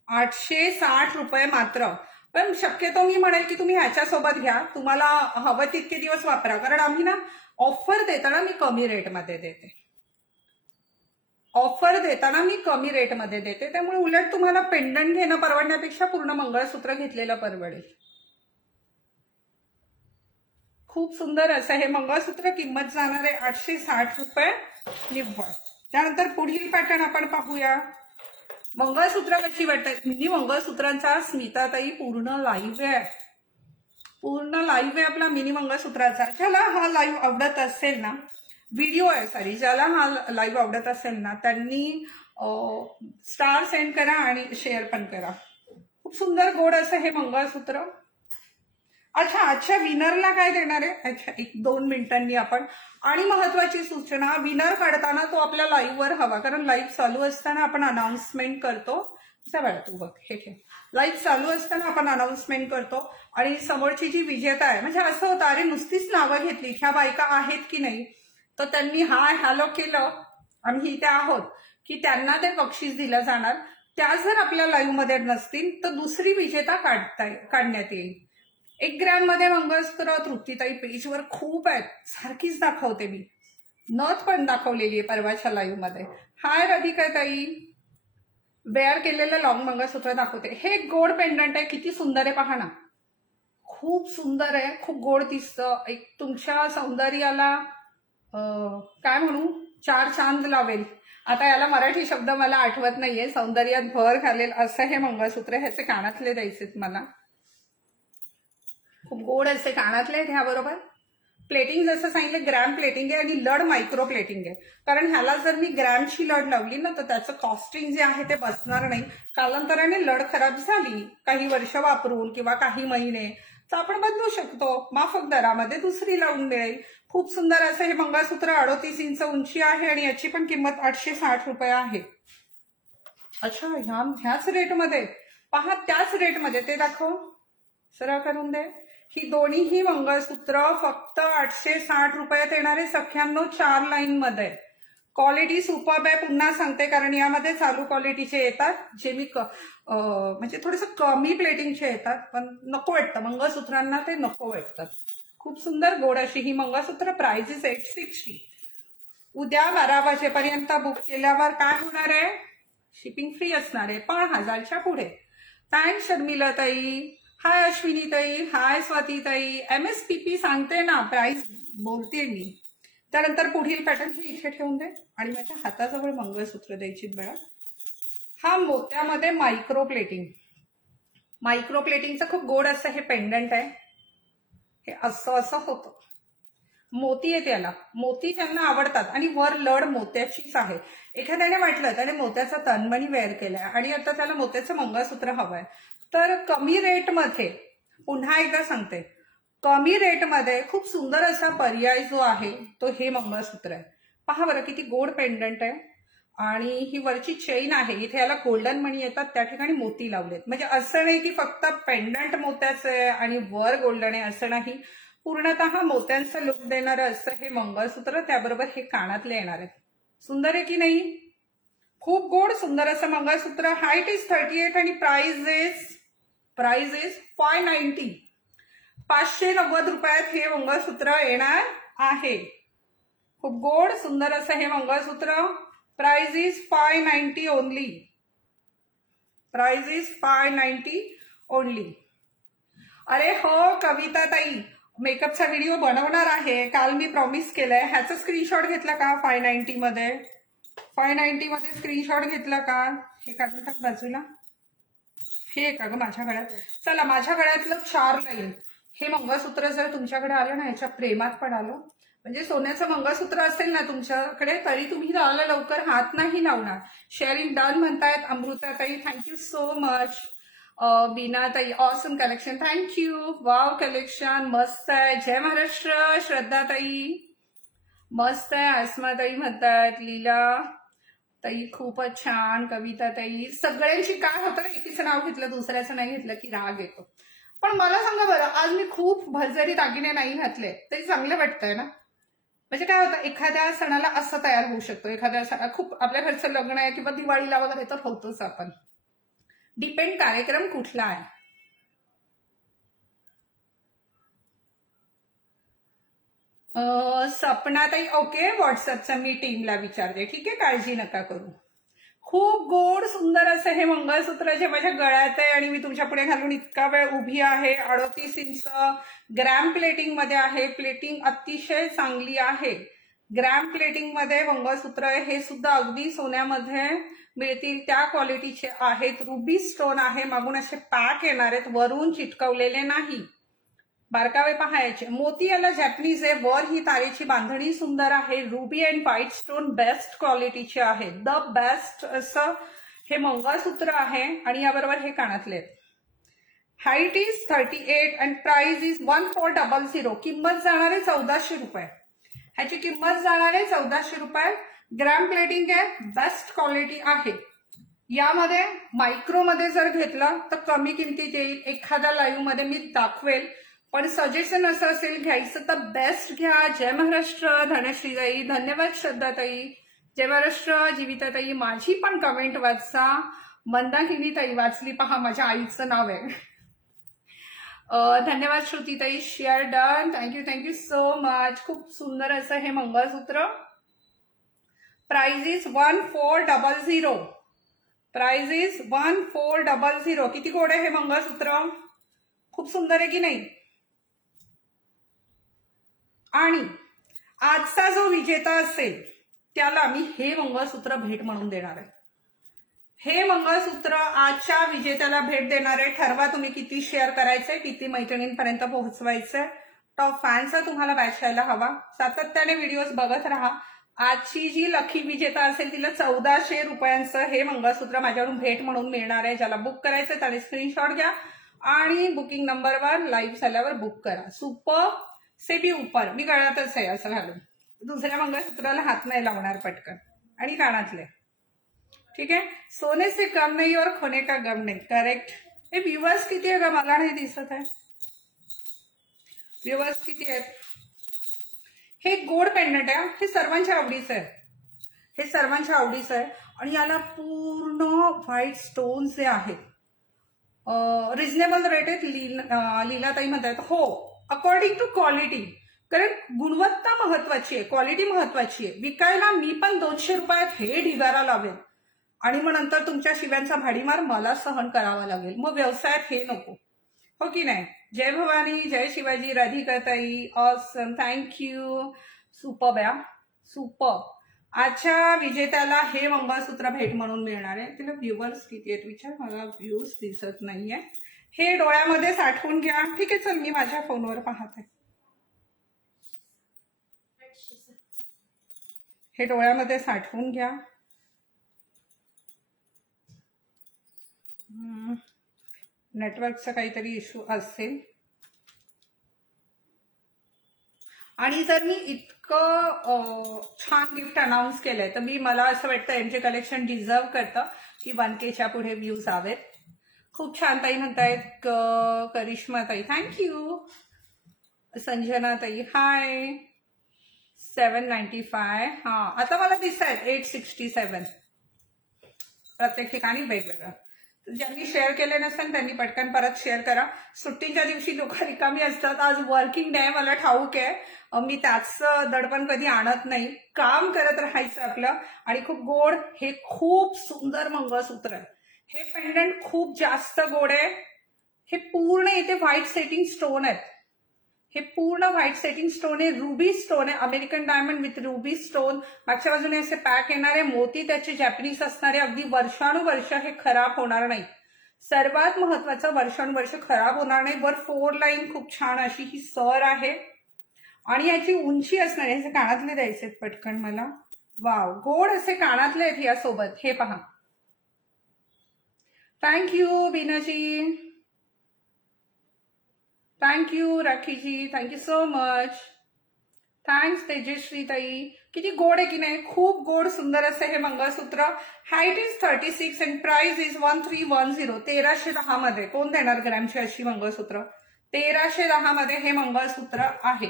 860 रुपये मात्र. पण शक्यतो मी म्हणेल की तुम्ही ह्याच्यासोबत घ्या, तुम्हाला हवं तितके दिवस वापरा. कारण आम्ही ना ऑफर देताना मी कमी रेटमध्ये देते. ऑफर देताना मी कमी रेटमध्ये देते, त्यामुळे उलट तुम्हाला पेंडंट घेणं परवडण्यापेक्षा पूर्ण मंगळसूत्र घेतलेलं परवडेल. खूप सुंदर असं हे मंगळसूत्र. किंमत जाणार आहे 860 रुपये निव्वळ. त्यानंतर पुढील पॅटर्न आपण पाहूया. मंगळसूत्र कशी वाटत. मिनी मंगळसूत्रांचा स्मिताताई पूर्ण लाईव्ह आहे. पूर्ण लाईव्ह आहे आपला मिनी मंगळसूत्राचा. ज्याला हा लाईव्ह आवडत असेल ना, व्हिडिओ आहे सॉरी, ज्याला हा लाईव्ह आवडत असेल ना त्यांनी स्टार सेंड करा आणि शेअर पण करा. खूप सुंदर गोड असं हे मंगळसूत्र. अच्छा, आजच्या विनरला काय देणार आहे. अच्छा, 1-2 मिनिटांनी आपण. आणि महत्वाची सूचना, विनर काढताना तो आपल्या लाईव्हवर हवा, कारण लाईव्ह चालू असताना आपण अनाउन्समेंट करतो. बघा तू बघ, हे घे. लाईव्ह चालू असताना आपण अनाउन्समेंट करतो आणि समोरची जी विजेता आहे, म्हणजे असं होतं अरे नुसतीच नावं घेतली, ह्या बायका आहेत की नाही, तर त्यांनी हाय हॅलो केलं, आम्ही इथे आहोत, की त्यांना ते बक्षीस दिलं जाणार. त्या जर आपल्या लाईव्ह मध्ये नसतील तर दुसरी विजेता काढण्यात येईल. 1 ग्रॅम मध्ये मंगळसूत्र. तृप्तीताई पेजवर खूप आहेत, सारखीच दाखवते मी. नथ पण दाखवलेली आहे परवाच्या लाईव्ह मध्ये. हाय राधिका ताई. वेअर केलेलं लॉंग मंगळसूत्र दाखवते. हे गोड पेंडंट आहे, किती सुंदर आहे पहा ना. खूप सुंदर आहे, खूप गोड दिसतं. एक तुमच्या सौंदर्याला काय म्हणू, 4 चांद लावेल. आता याला मराठी शब्द मला आठवत नाहीये. सौंदर्यात भर घालेल असं हे मंगळसूत्र. ह्याचे कानातले द्यायचेत मला. खूप गोड असे कानातले आहेत. ह्याबरोबर प्लेटिंग जसं सांगितलं ग्रॅम प्लेटिंग आहे आणि लड मायक्रो प्लेटिंग आहे. कारण ह्याला जर मी ग्रॅमची लड लावली ना तर त्याचं कॉस्टिंग जे आहे ते बसणार नाही. कालांतराने लड खराब झाली, काही वर्ष वापरून किंवा काही महिने, तर आपण बदलू शकतो. माफक दरामध्ये दुसरी लावून मिळेल. खूप सुंदर असं हे मंगळसूत्र. 38 इंच उंची आहे आणि याची पण किंमत 860 रुपये आहे. अच्छा, ह्याच रेटमध्ये पहा, त्याच रेटमध्ये ते दाखव, सरळ करून दे. ही दोन्हीही मंगळसूत्र फक्त 860 रुपयात येणारे सख्यांनो, 4 लाईन मध्ये. क्वालिटी सुपर्ब आहे, पुन्हा सांगते, कारण यामध्ये चालू क्वालिटीचे येतात, जे मी म्हणजे थोडंसं कमी प्लेटिंगचे येतात, पण नको वाटतं मंगळसूत्रांना, ते नको वाटतात. खूप सुंदर गोड अशी ही मंगळसूत्र. Price is 860. उद्या 12 वाजेपर्यंत बुक केल्यावर काय होणार आहे, शिपिंग फ्री असणार आहे, पण 1000च्या पुढे. थँक्स शर्मिला ताई. हाय अश्विनी ताई. हाय स्वाती ताई. MSPP सांगते ना, प्राइस बोलते मी. त्यानंतर पुढील पॅटर्न हे इथे ठेवून दे आणि माझ्या हाताजवळ मंगळसूत्र द्यायची बघा. हा मोत्यामध्ये मायक्रो प्लेटिंग. मायक्रो प्लेटिंगचं खूप गोड असं हे पेंडंट आहे. हे असं असं होतं. मोती आहे त्याला, मोती त्यांना आवडतात आणि वर लड मोत्याचीच आहे. एखाद्याने म्हटलं त्याने मोत्याचा तनमणी वेअर केलाय आणि आता त्याला मोत्याचं मंगळसूत्र हवंय, तर कमी रेटमध्ये, पुन्हा एकदा सांगते, कमी रेटमध्ये खूप सुंदर असा पर्याय जो आहे तो हे मंगळसूत्र आहे. पहा बरं किती गोड पेंडंट आहे. आणि ही वरची चेन आहे, इथे याला गोल्डन मणी येतात, त्या ठिकाणी मोती लावलेत. म्हणजे असं नाही की फक्त पेंडंट मोत्याचं आहे आणि वर गोल्डन आहे, असं नाही. पूर्णतः मोत्यांचं लुक देणारं असं हे मंगळसूत्र. त्याबरोबर हे कानातले येणार आहे. सुंदर आहे की नाही. खूप गोड सुंदर असं मंगळसूत्र. हाईट इज 38 आणि प्राइस इज 590. 590 रुपयात हे मंगळसूत्र येणार आहे. खूप गोड सुंदर असं हे mangalsutra. Price is 590 only. Price is 590 only. अरे हो कविता ताई, मेकअपचा व्हिडिओ बनवणार आहे, काल मी प्रॉमिस केलंय. ह्याचा स्क्रीनशॉट घेतला का 590 मध्ये? 590 मध्ये स्क्रीनशॉट घेतला का? हे काढून टाक बाजूला. हे का ग माझ्या गळ्यात. चला, माझ्या गळ्यातलं 4 लाईन हे मंगळसूत्र जर तुमच्याकडे आलं ना, ह्याच्या प्रेमात पण आलं, म्हणजे सोन्याचं मंगळसूत्र असेल ना तुमच्याकडे, तरी तुम्ही त्याला लवकर हात नाही लावणार. शेअरिंग डन म्हणतायत अमृताताई, थँक्यू सो मच. बीनाताई, awesome collection, thank you. Wow collection मस्त आहे. जय महाराष्ट्र. श्रद्धाताई मस्त आहे. आसमाताई म्हणतात, लीला ताई खूपच छान. कविता ताई, सगळ्यांची काय होतं ना, एकीचं नाव घेतलं दुसऱ्याचं नाही घेतलं की राग येतो. पण मला सांगा बरं, आज मी खूप भरजरी दागिने नाही घातले तरी चांगले वाटतंय ना. म्हणजे काय होतं, एखाद्या सणाला असं तयार होऊ शकतो, एखाद्या खूप आपल्या घरचं लग्न आहे किंवा दिवाळीला वगैरे तर होतोच आपण. डिपेंड कार्यक्रम कुठला आहे. सपनाताई, ओके, व्हॉट्सअपचं मी टीमला विचारते, ठीक आहे, काळजी नका करू. खूप गोड सुंदर असं हे मंगळसूत्र जे माझ्या गळ्यात आहे आणि मी तुमच्या पुढे घालून इतका वेळ उभी आहे. 38 इंच ग्रॅम प्लेटिंग मध्ये आहे. प्लेटिंग अतिशय चांगली आहे. ग्रॅम प्लेटिंग मध्ये मंगळसूत्र आहे. हे सुद्धा अगदी सोन्यामध्ये मिळतील त्या क्वालिटीचे आहेत. रुबी स्टोन आहे. मागून असे पॅक येणार आहेत, वरून चिटकवलेले नाही. बारकावे पहायचे. मोती याला जॅपनीज आहे. वर ही तारेची बांधणी सुंदर आहे. Ruby and white stone best क्वालिटीचे आहे. द बेस्ट असं हे मंगळसूत्र आहे. आणि याबरोबर हे कानातले. Height is 38 and price is 1400. किंमत जाणार आहे 1400 रुपये. ह्याची किंमत जाणार आहे 1400 रुपये. ग्रॅम प्लेटिंग आहे. बेस्ट क्वालिटी आहे. यामध्ये मायक्रोमध्ये जर घेतलं तर कमी किमतीत येईल. एखाद्या लाईव्ह मध्ये मी दाखवेल. पण सजेशन असं असेल घ्यायचं तर बेस्ट घ्या. जय महाराष्ट्र. धनश्रीताई, धन्यवाद. श्रद्धाताई, जय महाराष्ट्र. जीविताताई, माझी पण कमेंट वाचा. मंदाकिनीताई, वाचली पहा, माझ्या आईचं नाव आहे. धन्यवाद श्रुतीताई. Share done. Thank you so much. खूप सुंदर असं हे mangalsutra. Price is 1400. Price is 1400. किती गोड आहे हे मंगळसूत्र, खूप सुंदर आहे की नाही. आणि आजचा जो विजेता असेल त्याला मी हे मंगळसूत्र भेट म्हणून देणार आहे. हे मंगळसूत्र आजच्या विजेत्याला भेट देणार आहे. ठरवा तुम्ही किती शेअर करायचंय, किती मैत्रिणींपर्यंत पोहोचवायचंय. टॉप फॅनचा तुम्हाला बॅच यायला हवा. सातत्याने व्हिडिओज बघत राहा. आजची जी लकी विजेता असेल तिला 1400 रुपयांचं हे मंगळसूत्र माझ्यावरून भेट म्हणून मिळणार आहे. ज्याला बुक करायचंय त्याने स्क्रीनशॉट घ्या आणि बुकिंग नंबरवर लाईव्ह झाल्यावर बुक करा. सुपर से भी ऊपर. मी गळ्यातच आहे असं घालून. दुसऱ्या मंगळसूत्राला हात नाही लावणार पटकन. आणि कानातले, ठीक आहे. सोने से कम नाही और खोने का गम नाही. करेक्ट. हे व्ह्यूअर्स किती आहे का, मला नाही दिसत आहे. व्ह्यूअर्स किती आहेत. हे गोड पेंडंट आहे. हे सर्वांच्या आवडीचं आहे. हे सर्वांच्या आवडीचं आहे. आणि याला पूर्ण व्हाईट स्टोन्स जे आहेत. रिझनेबल रेट आहेत. लीलाताई म्हणतात हो, अकॉर्डिंग टू क्वालिटी. कारण गुणवत्ता महत्वाची आहे, क्वालिटी महत्वाची आहे. विकायला मी पण 200 रुपयात हे ढिगारा लावेल आणि मग नंतर तुमच्या शिव्यांचा भाडीमार मला सहन करावा लागेल. मग व्यवसायात हे नको, हो की नाही. जय भवानी, जय शिवाजी. राधिकाताई, ऑसम, थँक्यू. सुपर बया, सुपर. आजच्या विजेत्याला हे मंगळसूत्र भेट म्हणून मिळणार आहे. तिला व्ह्यूअर्स किती आहेत विचार, मला व्ह्यूज दिसत नाहीये. हे डोळ्यामध्ये साठवून घ्या. ठीक आहे, चल मी माझ्या फोनवर पाहते. हे डोळ्यामध्ये साठवून घ्या. नेटवर्कचा काहीतरी इश्यू असेल. आणि जर मी इतकं छान गिफ्ट अनाऊन्स केलंय तर मला असं वाटतं एमजे कलेक्शन डिझर्व करतं की 1Kच्या पुढे व्ह्यूज हवेत. खूप छान ताई म्हणतायत. करिश्मा ताई, थँक्यू. संजना ताई, हाय. 795. हा, आता मला दिसत आहेत 867. प्रत्येक ठिकाणी वेगवेगळं. ज्यांनी शेअर केले नसेल त्यांनी पटकन परत शेअर करा. सुट्टीच्या दिवशी लोक रिकामी असतात. आज वर्किंग डे, मला ठाऊक आहे. मी त्याच दडपण कधी आणत नाही. काम करत राहायचं आपलं. आणि खूप गोड हे खूप सुंदर मंगळसूत्र आहे. हे पेंडंट खूप जास्त गोड आहे. हे पूर्ण इथे व्हाईट सेटिंग स्टोन आहेत. हे पूर्ण व्हाईट सेटिंग स्टोन आहे. रुबी स्टोन आहे. American diamond with ruby stone. मागच्या बाजूने असे पॅक येणारे मोती त्याचे जॅपनीज असणारे. अगदी वर्षानुवर्ष हे खराब होणार नाही. सर्वात महत्वाचं, वर्षानुवर्ष खराब होणार नाही. वर 4 लाईन खूप छान अशी ही सर आहे आणि याची उंची असणार. याचे कानातले द्यायचे पटकन मला. वाव, गोड असे कानातले आहेत यासोबत. हे पहा. थँक्यू बीनाजी, थँक्यू राखीजी, thank you so much. Thanks Tejashri ताई. किती गोड आहे की नाही? खूप गोड सुंदर असं हे mangalsutra. Height is 36 and price is 1310. 1310 मध्ये कोण देणार ग्रॅमची अशी मंगळसूत्र? 1310 मध्ये हे मंगळसूत्र आहे.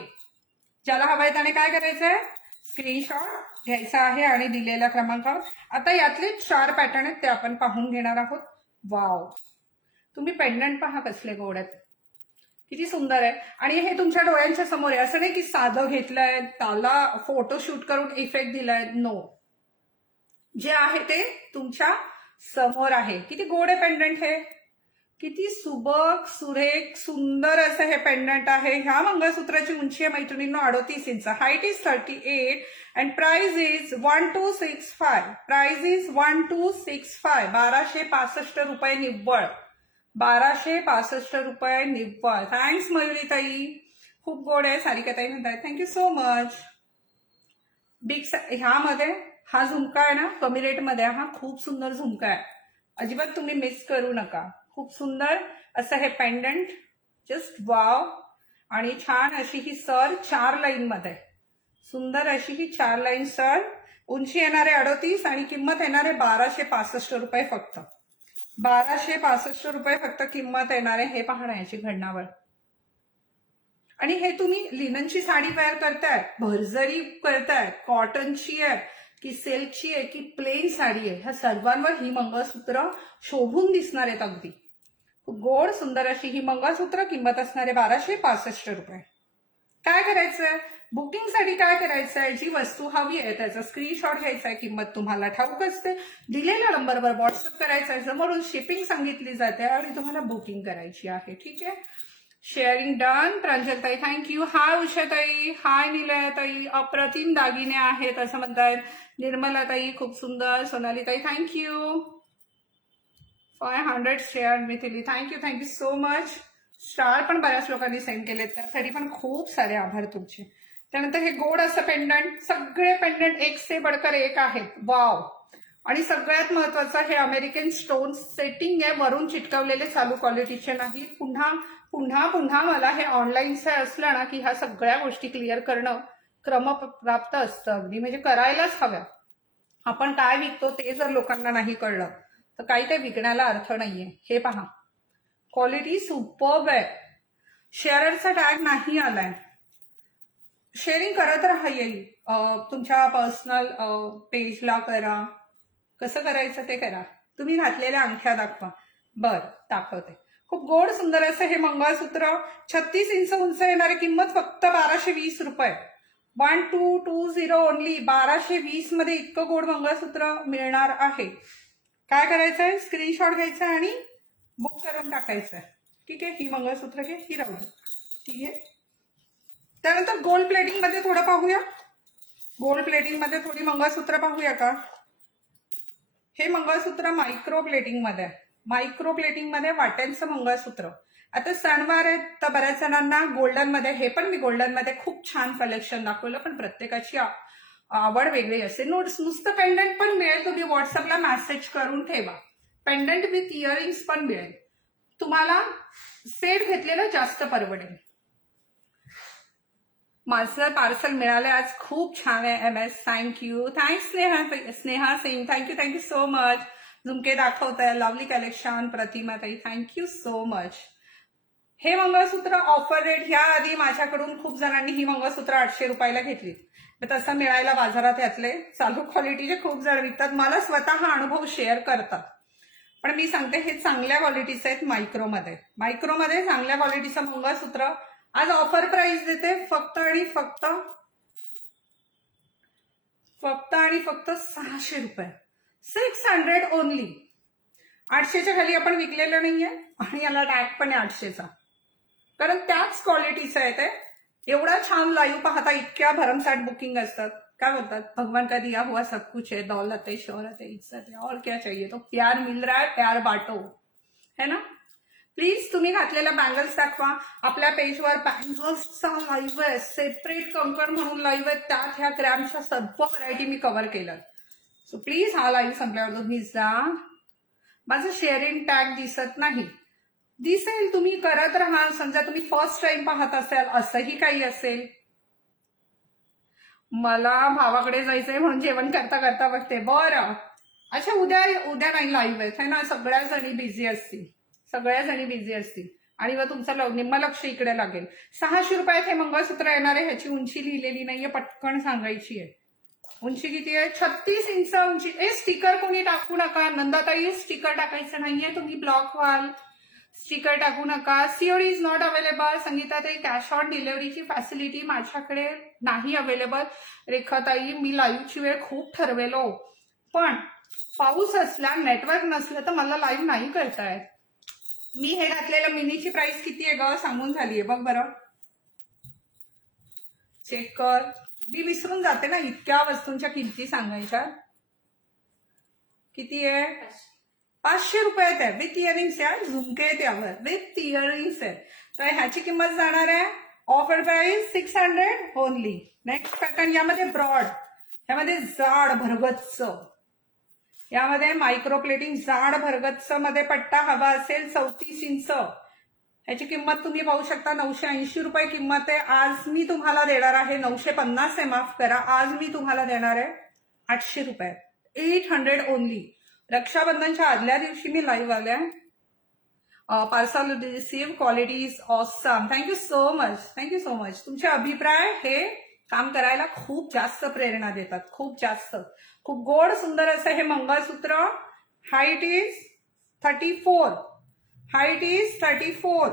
ज्याला हवंय त्याने काय करायचंय? स्क्रीनशॉट घ्यायचा आहे आणि दिलेल्या क्रमांकावर. आता यातले 4 पॅटर्न आहेत ते आपण पाहून घेणार आहोत. वाव, तुम्ही पेंडंट पहा कसले गोड आहेत, किती सुंदर आहे. आणि हे तुमच्या डोळ्यांच्या समोर आहे. असं नाही की साधं घेतलंय, त्याला फोटोशूट करून इफेक्ट दिलाय. नो, जे आहे ते तुमच्या समोर आहे. किती गोड आहे पेंडंट हे, किती सुबक सुरेख सुंदर असं हे पेंडंट आहे. ह्या मंगळसूत्राची उंची आहे मैत्रिणींनो 38 inch. Height is 38 and price is 1265. Price is 1265. 1265 रुपये निव्वळ. 1265 रुपये निव्वळ. थँक्स मयुरी ताई, खूप गोड आहे. सारिका ताई म्हणतात थँक्यू सो मच. बिग ह्यामध्ये हा झुमका आहे ना, कमी रेटमध्ये. हा खूप सुंदर झुमका आहे, अजिबात तुम्ही मिस करू नका. खूप सुंदर असं हे पेंडंट, जस्ट वाव. आणि छान अशी ही सर 4 लाईन मध्ये. सुंदर अशी ही 4 लाईन सर. उंची येणारे 38 आणि किंमत येणारे 1265 रुपये फक्त. 1265 रुपये फक्त किंमत येणार आहे. हे पाहणं याची घडणावळ. आणि हे तुम्ही लिननची साडी वेअर करताय, भरजरी करताय, कॉटनची आहे की सिल्कची आहे की प्लेन साडी आहे, ह्या सर्वांवर ही मंगळसूत्र शोभून दिसणार आहेत. अगदी गोड सुंदर अशी ही मंगळसूत्र. किंमत असणारे 1265 रुपये. काय करायचंय? बुकिंगसाठी काय करायचंय? जी वस्तू हवी आहे त्याचा स्क्रीनशॉट घ्यायचा आहे. किंमत तुम्हाला ठाऊक असते. दिलेल्या नंबरवर व्हॉट्सअप करायचा आहे. समोरून शिपिंग सांगितली जाते आणि तुम्हाला बुकिंग करायची आहे. ठीक आहे. Sharing done. प्रांजलताई थँक्यू. हाय उषाताई, हाय निलयाताई. अप्रतिम दागिने आहेत असं म्हणतायत. निर्मलाताई खूप सुंदर. सोनालीताई thank you. 500 share Mithili, thank you so much. Star पण बऱ्याच लोकांनी सेंड केलेत, त्यासाठी पण खूप सारे आभार तुमचे. त्यानंतर हे गोड असं पेंडंट. सगळे पेंडंट एक से बडकर एक आहेत. वाव. आणि सगळ्यात महत्वाचं हे अमेरिकन स्टोन सेटिंग आहे, वरून चिटकवलेले, चालू क्वालिटीचे नाही. पुन्हा पुन्हा पुन्हा मला हे ऑनलाईनचं असलं ना की ह्या सगळ्या गोष्टी क्लिअर करणं क्रमप्राप्त असतं अगदी, म्हणजे करायलाच हव्या. आपण काय विकतो ते जर लोकांना नाही कळलं तर काही ते विकण्याला अर्थ नाहीये. हे पहा, क्वालिटी सुपर्ब आहे. शेअरचा टॅग नाही आलाय. शेअरिंग करत राहा येईल. तुमच्या पर्सनल पेजला करा. कसं करायचं ते करा. तुम्ही घातलेल्या अंगठ्या दाखवा. बर, दाखवते. खूप गोड सुंदर असं हे मंगळसूत्र. 36 इंच उंच येणारी किंमत फक्त 1220 रुपये. 1220 ओनली. 1220 मध्ये इतकं गोड मंगळसूत्र मिळणार आहे. काय करायचंय? स्क्रीनशॉट घ्यायचा आणि बुक करून टाकायचंय. ठीक आहे. ही मंगळसूत्र घे, ही राहू दे. ठीक आहे. त्यानंतर गोल्ड प्लेटिंग मध्ये थोडं पाहूया. गोल्ड प्लेटिंग मध्ये थोडी मंगळसूत्र पाहूया का? हे मंगळसूत्र मायक्रो प्लेटिंग मध्ये आहे. मायक्रो प्लेटिंग मध्ये वाट्यांचं मंगळसूत्र. आता सणवार आहेत तर बऱ्याच जणांना गोल्डन मध्ये, हे पण मी गोल्डन मध्ये खूप छान कलेक्शन दाखवलं, पण प्रत्येकाची आवड वेगळी असते. नुसतं पेंडंट पण मिळेल. तुम्ही व्हॉट्सअपला मेसेज करून ठेवा. पेंडंट विथ इयरिंग्स पण मिळेल. तुम्हाला सेट घेतलेलं जास्त परवडेल. माझं पार्सल मिळालं आज. खूप छान आहे. MS thank you. Thanks Sneha Singh. Thank you so much. झुमके दाखवताय. Lovely collection. प्रतिमाताई थँक्यू सो मच. हे मंगळसूत्र ऑफर रेट. ह्या आधी माझ्याकडून खूप जणांनी ही मंगळसूत्र 800 रुपयाला घेतली. तसं मिळायला बाजारात यातले चालू क्वालिटीचे खूप जण विकतात. मला स्वतः हा अनुभव शेअर करतात. पण मी सांगते हे चांगल्या क्वालिटीचे आहेत. मायक्रोमध्ये चांगल्या क्वालिटीचं मंगळसूत्र आज ऑफर प्राइस देते. फक्त आणि फक्त 600 रुपये. 600 ओनली. 800च्या खाली आपण विकलेलं नाहीये आणि याला टॅग पण आहे 800चा, कारण त्याच क्वालिटीचं आहे ते. एवढा छान लाईव्ह पाहता. इतक्या भरमसाठ बुकिंग असतात. काय बोलतात, भगवान का दिया हुआ सब कुछ है, दौलत है, शोहरत है, इज्जत है, और क्या चाहिए. तो प्यार मिल रहा है, प्यार बांटो. है ना? प्लीज तुम्ही घातलेल्या बँगल्स दाखवा. आपल्या पेजवर बँगल्सचा लाईव्ह आहे, सेपरेट कंकर म्हणून लाईव्ह आहे, त्यात ह्या ग्रॅमच्या सर्व व्हरायटी मी कव्हर केलं. सो प्लीज हा लाईव्ह संपल्यावर तुम्ही जा. माझं शेअरिंग टॅग दिसत नाही, दिसेल, तुम्ही करत राहा. समजा तुम्ही फर्स्ट टाइम पाहत असाल, असंही काही असेल. मला भावाकडे जायचंय म्हणून जेवण करता करता बघते. बरं, अच्छा, उद्या नाही लाईव्ह आहे ना? सगळ्या जणी बिझी असतील, आणि मग तुमचं निम्म लक्ष इकडे लागेल. 600 रुपयात हे मंगळसूत्र येणार आहे. ह्याची उंची लिहिलेली नाहीये, पटकन सांगायची आहे. उंची किती आहे? 36 इंच उंची. स्टिकर कोणी टाकू नका. नंदाताई, स्टिकर टाकायचं नाहीये, तुम्ही ब्लॉक व्हाल. स्टिकर टाकू नका. COD is not available. संगीताताई, कॅश ऑन डिलिव्हरीची फॅसिलिटी माझ्याकडे नाही अवेलेबल. रेखाताई, मी लाईव्हची वेळ खूप ठरवेलो, पण पाऊस असला, नेटवर्क नसलं तर मला लाईव्ह नाही करतायत. मी हे घातलेलं मिनीची प्राइस किती आहे ग? सांगून झालीये बघ बरं, चेक कर. मी विसरून जाते ना इतक्या वस्तूंच्या किमती सांगायच्या. किती आहे? 500 रुपयात आहे, विथ इयरिंग्स आहे. झुमके आहे त्यावर, विथ इयरिंग्स आहे. तर ह्याची किंमत जाणार आहे offer price 600 only. Next pattern, यामध्ये ब्रॉड, यामध्ये जाड भरगच्च, यामध्ये मायक्रो प्लेटिंग जाड भरगच्च मध्ये पट्टा हवा असेल 34 इंच. ह्याची किंमत तुम्ही पाहू शकता, 980 रुपये किंमत आहे. आज मी तुम्हाला देणार आहे 950 आहे, माफ करा. आज मी तुम्हाला देणार आहे 800 रुपये, 800 ओनली. रक्षाबंधनच्या आदल्या दिवशी मी लाईव्ह आले. Parcel receive, quality is awesome. Thank you so much, thank you so much. तुमचे अभिप्राय हे काम करायला खूप जास्त प्रेरणा देतात, खूप जास्त. खूप गोड सुंदर असं हे mangalsutra. Height is 34, height is 34.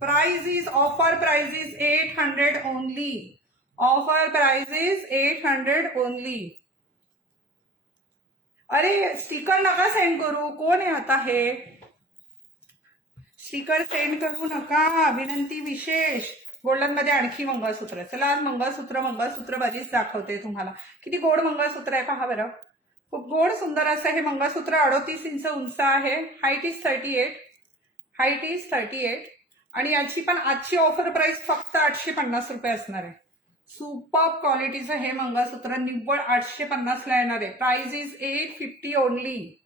Price is, offer price is 800 only. Offer price is 800 only. अरे स्टिकर नका सेंड करू. कोण आहे आता हे? स्टिकर सेंड करू नका, विनंती विशेष. गोल्डन मध्ये आणखी मंगळसूत्र. चला आज मंगळसूत्र बरीच दाखवते तुम्हाला. किती गोड मंगळसूत्र आहे पहा बरं, खूप गोड सुंदर असं हे मंगळसूत्र. 38 इंच उंच आहे. Height is 38, height is 38. आणि याची पण आजची ऑफर प्राइस फक्त 850 रुपये असणार आहे. सुपर क्वालिटीचं हे मंगळसूत्र निव्वळ 850 ला येणार आहे. Price is 850 only.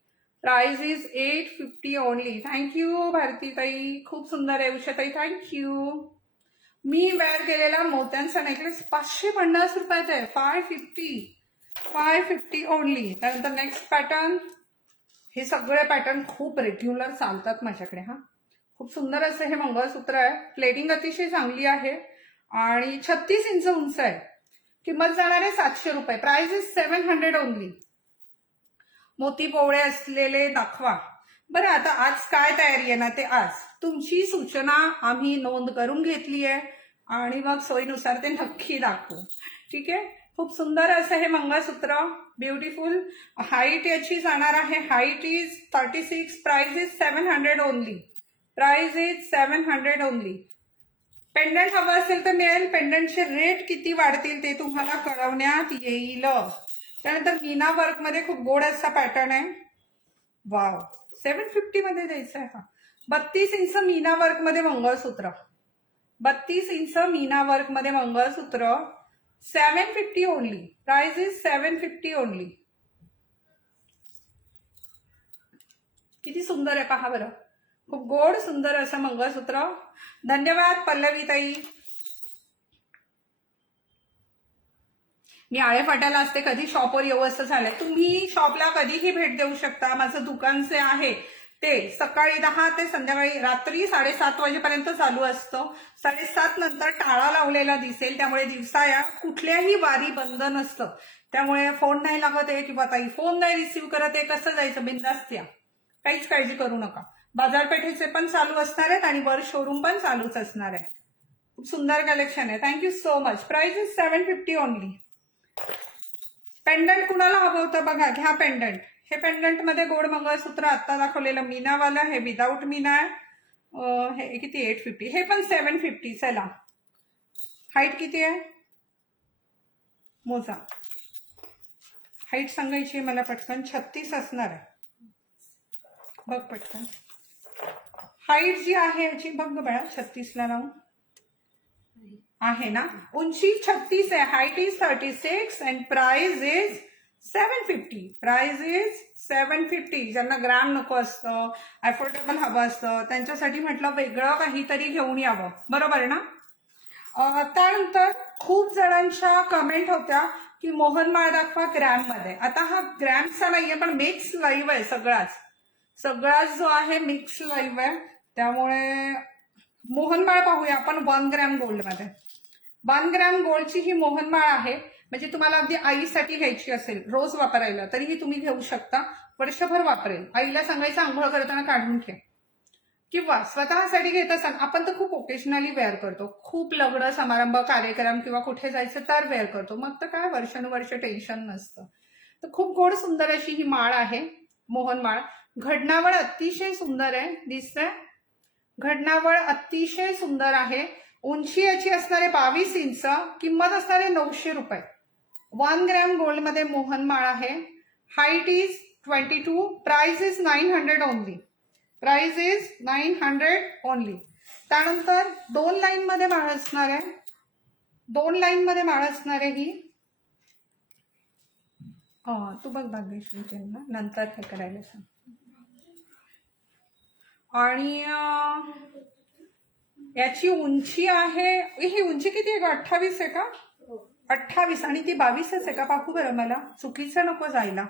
Price is 850 only. Thank you भारतीताई, खूप सुंदर आहे. उषाताई, थँक्यू. मी वेअर केलेला मोत्यांचा नेकलेस 550 रुपयात आहे. 550 ओनली. त्यानंतर नेक्स्ट पॅटर्न. हे सगळे पॅटर्न खूप रेग्युलर चालतात माझ्याकडे. हा, खूप सुंदर असं हे मंगळसूत्र आहे. प्लेटिंग अतिशय चांगली आहे आणि 36 इंच उंच आहे. किंमत जाणार आहे 700 रुपये. Price is 700 only. मोती पोवळे असलेले दाखवा. बरं, आता आज काय तयारी आहे ना, ते आज तुमची सूचना आम्ही नोंद करून घेतली आहे आणि मग सोयीनुसार ते नक्की दाखवू. ठीक आहे. खूप सुंदर असं हे मंगळसूत्र, ब्युटिफुल. हाईट याची जाणार आहे, height is 36. Price is 700 only. Price is 700 only. Pendant हवं असेल तर मिळेल. पेंडंटचे रेट किती वाढतील ते तुम्हाला कळवण्यात येईल. त्यानंतर मीना वर्क मध्ये खूप गोड असा पॅटर्न आहे. वाव, 750 मध्ये द्यायचा आहे हा. 32 इंच मीना वर्क मध्ये मंगळसूत्र. 32 इंच मीना वर्क मध्ये मंगळसूत्र 750 ओनली. Price is 750 only. किती सुंदर आहे पहा बरं, खूप गोड सुंदर असं मंगळसूत्र. धन्यवाद पल्लवीताई. मी आळे फाट्याला असते, कधी शॉपवर येऊ असं झालंय. तुम्ही शॉपला कधीही भेट देऊ शकता. माझं दुकान जे आहे ते सकाळी 10 ते संध्याकाळी रात्री 7:30 वाजेपर्यंत चालू असतं. 7:30 नंतर टाळा लावलेला दिसेल, त्यामुळे दिवसा या कुठल्याही वारी बंद नसतं. त्यामुळे फोन नाही लागत आहे किंवा ताई फोन नाही रिसीव्ह करत आहे, कसं जायचं बिंदास्त या, काहीच काळजी करू नका. बाजारपेठेचे पण चालू असणार आहेत आणि वर शोरूम पण चालूच असणार आहे. खूप सुंदर कलेक्शन आहे. Thank you so much. Price is 750 only. Pendant कुणाला हवं होतं बघा, घ्या पेंडंट. हे पेंडंट मध्ये गोड मंगळसूत्र आता दाखवलेलं मीनावाला, हे विदाऊट मीना आहे. हे किती? 850. हे पण 750. चला, हाईट किती आहे मोजा. हाईट सांगायची मला पटकन. 36 असणार आहे बघ पटकन. हाईट जी आहे याची बघ बाळा 36ला लावून आहे ना. उंची 36 आहे. Height is 36 and price is 750. Price is 750. ज्यांना ग्रॅम नको असतं, अफोर्डेबल हवं असतं, त्यांच्यासाठी म्हटलं वेगळं काहीतरी घेऊन यावं. बरोबर ना. त्यानंतर खूप जणांच्या कमेंट होत्या की मोहनमाळ दाखवा ग्रॅम मध्ये. आता हा ग्रॅमचा नाहीये पण मिक्स लाईव्ह आहे. सगळाच जो आहे मिक्स लाईव्ह आहे. त्यामुळे मोहनमाळ पाहूया आपण 1 ग्रॅम गोल्ड मध्ये. 1 ग्रॅम गोल्डची ही मोहनमाळ आहे. म्हणजे तुम्हाला अगदी आईसाठी घ्यायची असेल रोज वापरायला तरीही तुम्ही घेऊ शकता. वर्षभर वापरेल. आईला सांगायचं आंघोळ करताना काढून ठेव. किंवा स्वतःसाठी घेत असाल, आपण तर खूप ओकेशनली वेअर करतो, खूप लग्न समारंभ कार्यक्रम किंवा कुठे जायचं तर वेअर करतो, मग तर काय वर्षानुवर्ष टेन्शन नसतं. तर खूप गोड सुंदर अशी ही माळ आहे मोहनमाळ. घडणावळ अतिशय सुंदर आहे. दिसतंय घडणावळ अतिशय सुंदर आहे. उंची याची असणारे 22 इंच. किंमत असणारे 900 रुपये. 1 ग्रॅम गोल्ड मध्ये मोहनमाळ आहे. Height is 22. Price is 900 only. Price is 900 only. त्यानंतर 2 लाईन मध्ये माळ असणार आहे. 2 लाईन मध्ये माळ असणार आहे ही. तू बघ भाग्यश्री त्यांना नंतर हे करायला सांग. आणि याची उंची आहे, ही उंची किती आहे का? 28 आहे का? 28. आणि ती 22च आहे का? पाहू बरं मला, चुकीचं नको जायला.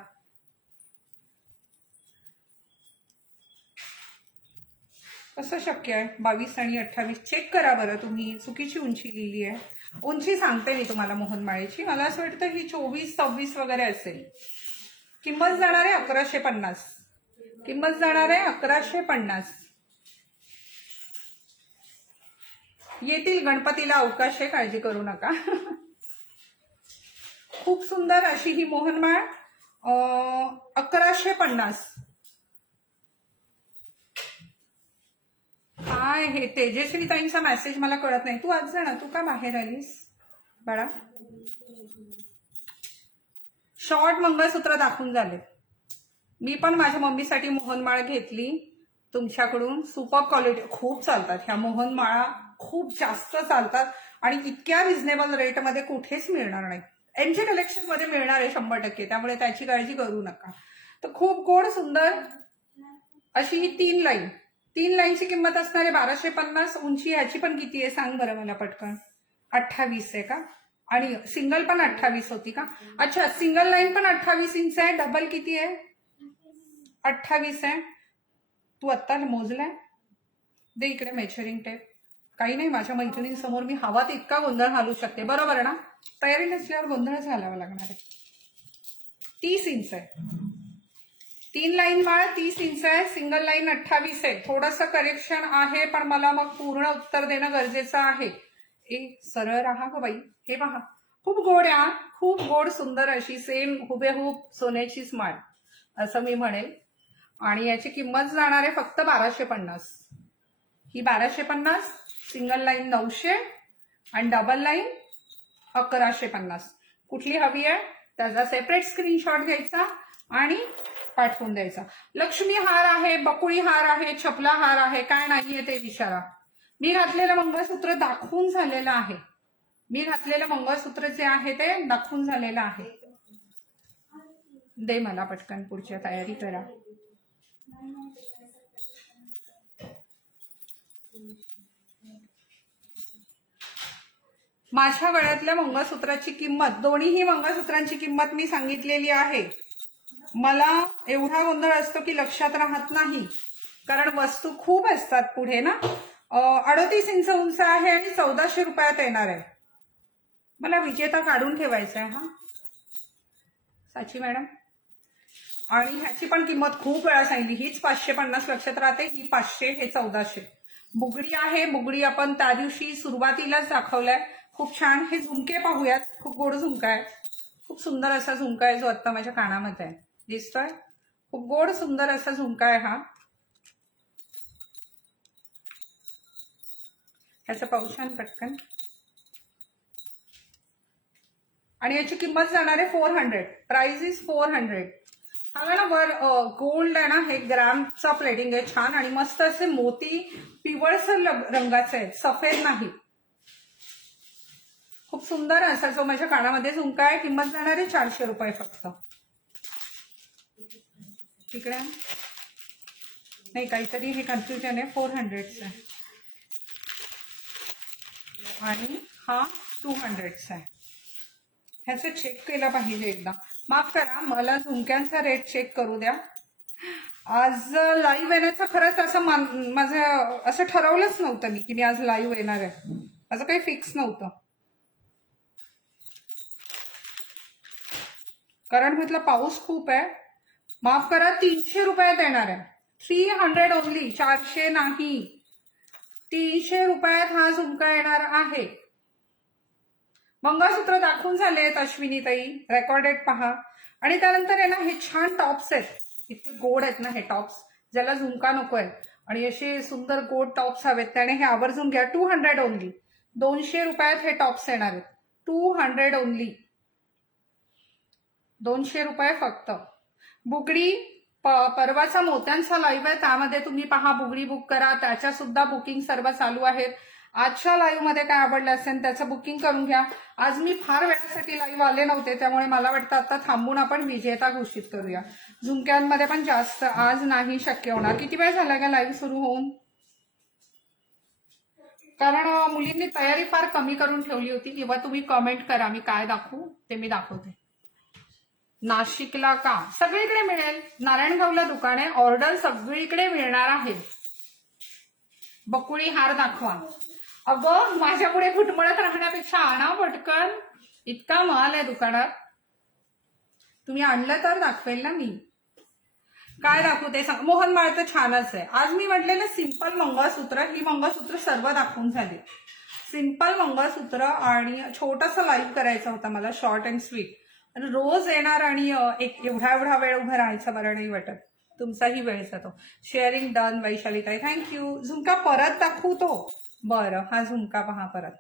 कसं शक्य आहे 22 आणि 28? चेक करा बरं तुम्ही, चुकीची उंची लिहिली आहे. उंची सांगते मी तुम्हाला मोहनमाळेची. मला असं वाटतं ही 24-26 वगैरे असेल. किंमत जाणार आहे 1150. किंमत जाणार आहे 1150. येतील गणपतीला अवकाश आहे, काळजी करू नका. खूप सुंदर अशी ही मोहनमाळ 1150. काय हे तेजस्वी ताईंचा मेसेज मला कळत नाही. तू आज जा ना, तू का बाहेर आलीस बाळा? शॉर्ट मंगळसूत्र दाखवून झाले. मी पण माझ्या मम्मीसाठी मोहनमाळ घेतली तुमच्याकडून. सुपर क्वालिटी, खूप चालतात ह्या मोहनमाळा, खूप जास्त चालतात आणि इतक्या रिझनेबल रेटमध्ये कुठेच मिळणार नाही. एमजे कलेक्शन मध्ये मिळणार आहे 100%. त्यामुळे त्याची काळजी करू नका. तर खूप गोड सुंदर अशी ही 3 लाईन. 3 लाईनची किंमत असणार आहे 1250. उंची याची पण किती आहे सांग बरं मला पटकन. 28 आहे का? आणि सिंगल पण 28 होती का? अच्छा, सिंगल लाईन पण 28 इंच आहे. डबल किती आहे? 28 आहे. तू आत्ता मोजलाय? दे इकडे मेजरिंग टेप. काही नाही, माझ्या मैत्रिणींसमोर मी हवा तर इतका गोंधळ घालू शकते. बरोबर ना. तयारी नसल्यावर गोंधळच घालावा लागणार आहे. 30 इंच आहे. 3 लाईन माळ 30 इंच आहे. सिंगल लाईन 28 आहे. थोडंसं करेक्शन आहे पण मला मग पूर्ण उत्तर देणं गरजेचं आहे. सरळ राहा ग बाई. हे पहा, खूप गोड आहे. खूप गोड सुंदर अशी सेम हुबेहूब सोन्याचीच माळ असं मी म्हणेल. आणि याची किंमत जाणार आहे फक्त 1250. ही 1250. सिंगल लाईन 900 आणि डबल लाईन 1150. कुठली हवी आहे त्याचा सेपरेट स्क्रीनशॉट घ्यायचा आणि पाठवून द्यायचा. लक्ष्मी हार आहे, बकुळी हार आहे, छपला हार आहे, काय नाहीये ते विचारा. मी घातलेलं मंगळसूत्र दाखवून झालेलं आहे. मी घातलेलं मंगळसूत्र जे आहे ते दाखवून झालेलं आहे. दे मला पटकन, पुढच्या तयारी करा. माझ्या गळ्यातल्या मंगळसूत्राची किंमत, दोन्हीही मंगळसूत्रांची किंमत मी सांगितलेली आहे. मला एवढा गोंधळ असतो की लक्षात राहत नाही, कारण वस्तू खूप असतात पुढे ना. 38 इंच उंच आहे आणि 1400 रुपयात येणार आहे. मला विजेता काढून ठेवायचा आहे. हा साची मॅडम. आणि ह्याची पण किंमत खूप वेळा सांगितली. हीच 550 लक्षात राहते, ही 500, हे 1400. बुगडी आहे. बुगडी आपण त्या दिवशी सुरुवातीलाच दाखवलाय. खूप छान. हे झुमके पाहूयात. खूप गोड झुमका आहे. खूप सुंदर असा झुमका आहे जो आता माझ्या कानामध्ये आहे. दिसतोय? खूप गोड सुंदर असा झुमका आहे हा. ह्याचं पाऊशान पटकन. आणि याची किंमत जाणार आहे 400. Price is 400. ह्याला ना वर गोल्ड आहे ना, हे ग्रॅमचा प्लेटिंग आहे छान, आणि मस्त असे मोती पिवळसर रंगाचे आहेत, सफेद नाही. खूप सुंदर असा जो माझ्या कानामध्ये झुमका आहे. किंमत जाणार आहे 400 रुपये फक्त. तिकडे नाही, काहीतरी हे कन्फ्युजन आहे. 400चा आहे आणि हा 200चा आहे. ह्याचं चेक केलं पाहिजे एकदा. माफ करा, मला झुमक्यांचा रेट चेक करू द्या. आज लाईव्ह येण्याचं खरंच असं माझं असं ठरवलंच नव्हतं मी की मी आज लाईव्ह येणार आहे. असं काही फिक्स नव्हतं, कारण म्हटलं पाऊस खूप आहे. माफ करा, 300 रुपयात येणार आहे. 300 ओनली, 400 नाही. 300 रुपयात हा झुमका येणार आहे. मंगळसूत्र दाखवून झाले आहेत अश्विनीताई, रेकॉर्डेड पहा. आणि त्यानंतर आहे ना, हे छान टॉप्स आहेत, इतके गोड आहेत ना हे टॉप्स. ज्याला झुमका नकोय आणि असे सुंदर गोड टॉप्स हवेत त्याने हे आवर्जून घ्या. 200 ओनली, 200 रुपयात हे टॉप्स येणार आहेत. 200 ओनली, 200 रुपये फक्त. बुगडी परवाचा मोत्यांचा लाईव्ह आहे, त्यामध्ये तुम्ही पहा, बुगडी बुक करा. त्याच्या सुद्धा बुकिंग सर्व चालू आहेत. आजच्या लाईव्ह मध्ये काय आवडलं असेल त्याचं बुकिंग करून घ्या. आज मी फार वेळासाठी लाईव्ह आले नव्हते, त्यामुळे मला वाटतं आता थांबून आपण विजेता घोषित करूया. झुमक्यांमध्ये पण जास्त आज नाही शक्य होणार. किती वेळ झाला का लाईव्ह सुरू होऊन? कारण मुलींनी तयारी फार कमी करून ठेवली होती. किंवा तुम्ही कमेंट करा, मी काय दाखवू ते मी दाखवते. नाशिकला का? सगळीकडे मिळेल. नारायणगावला दुकान आहे, ऑर्डर सगळीकडे मिळणार आहे. बकुळी हार दाखवा. अगं, माझ्या पुढे फुटमळत राहण्यापेक्षा आणा पटकन. इतका माल आहे दुकानात, तुम्ही आणलं तर दाखवेल ना मी. काय दाखवू ते सांग. मोहन माळ तर छानच आहे. आज मी म्हटलेलं सिंपल मंगळसूत्र, ही मंगळसूत्र सर्व दाखवून झाली. सिंपल मंगळसूत्र आणि छोटंसं लाईव्ह करायचं होतं मला, शॉर्ट अँड स्वीट. रोज येणार आणि एक एवढा वेळ उभं राहायचं बरं नाही वाटत. तुमचाही वेळ जातो. शेअरिंग डन वैशालीताई, थँक्यू. झुमका परत दाखवू तो? बरं, हा झुमका पहा परत.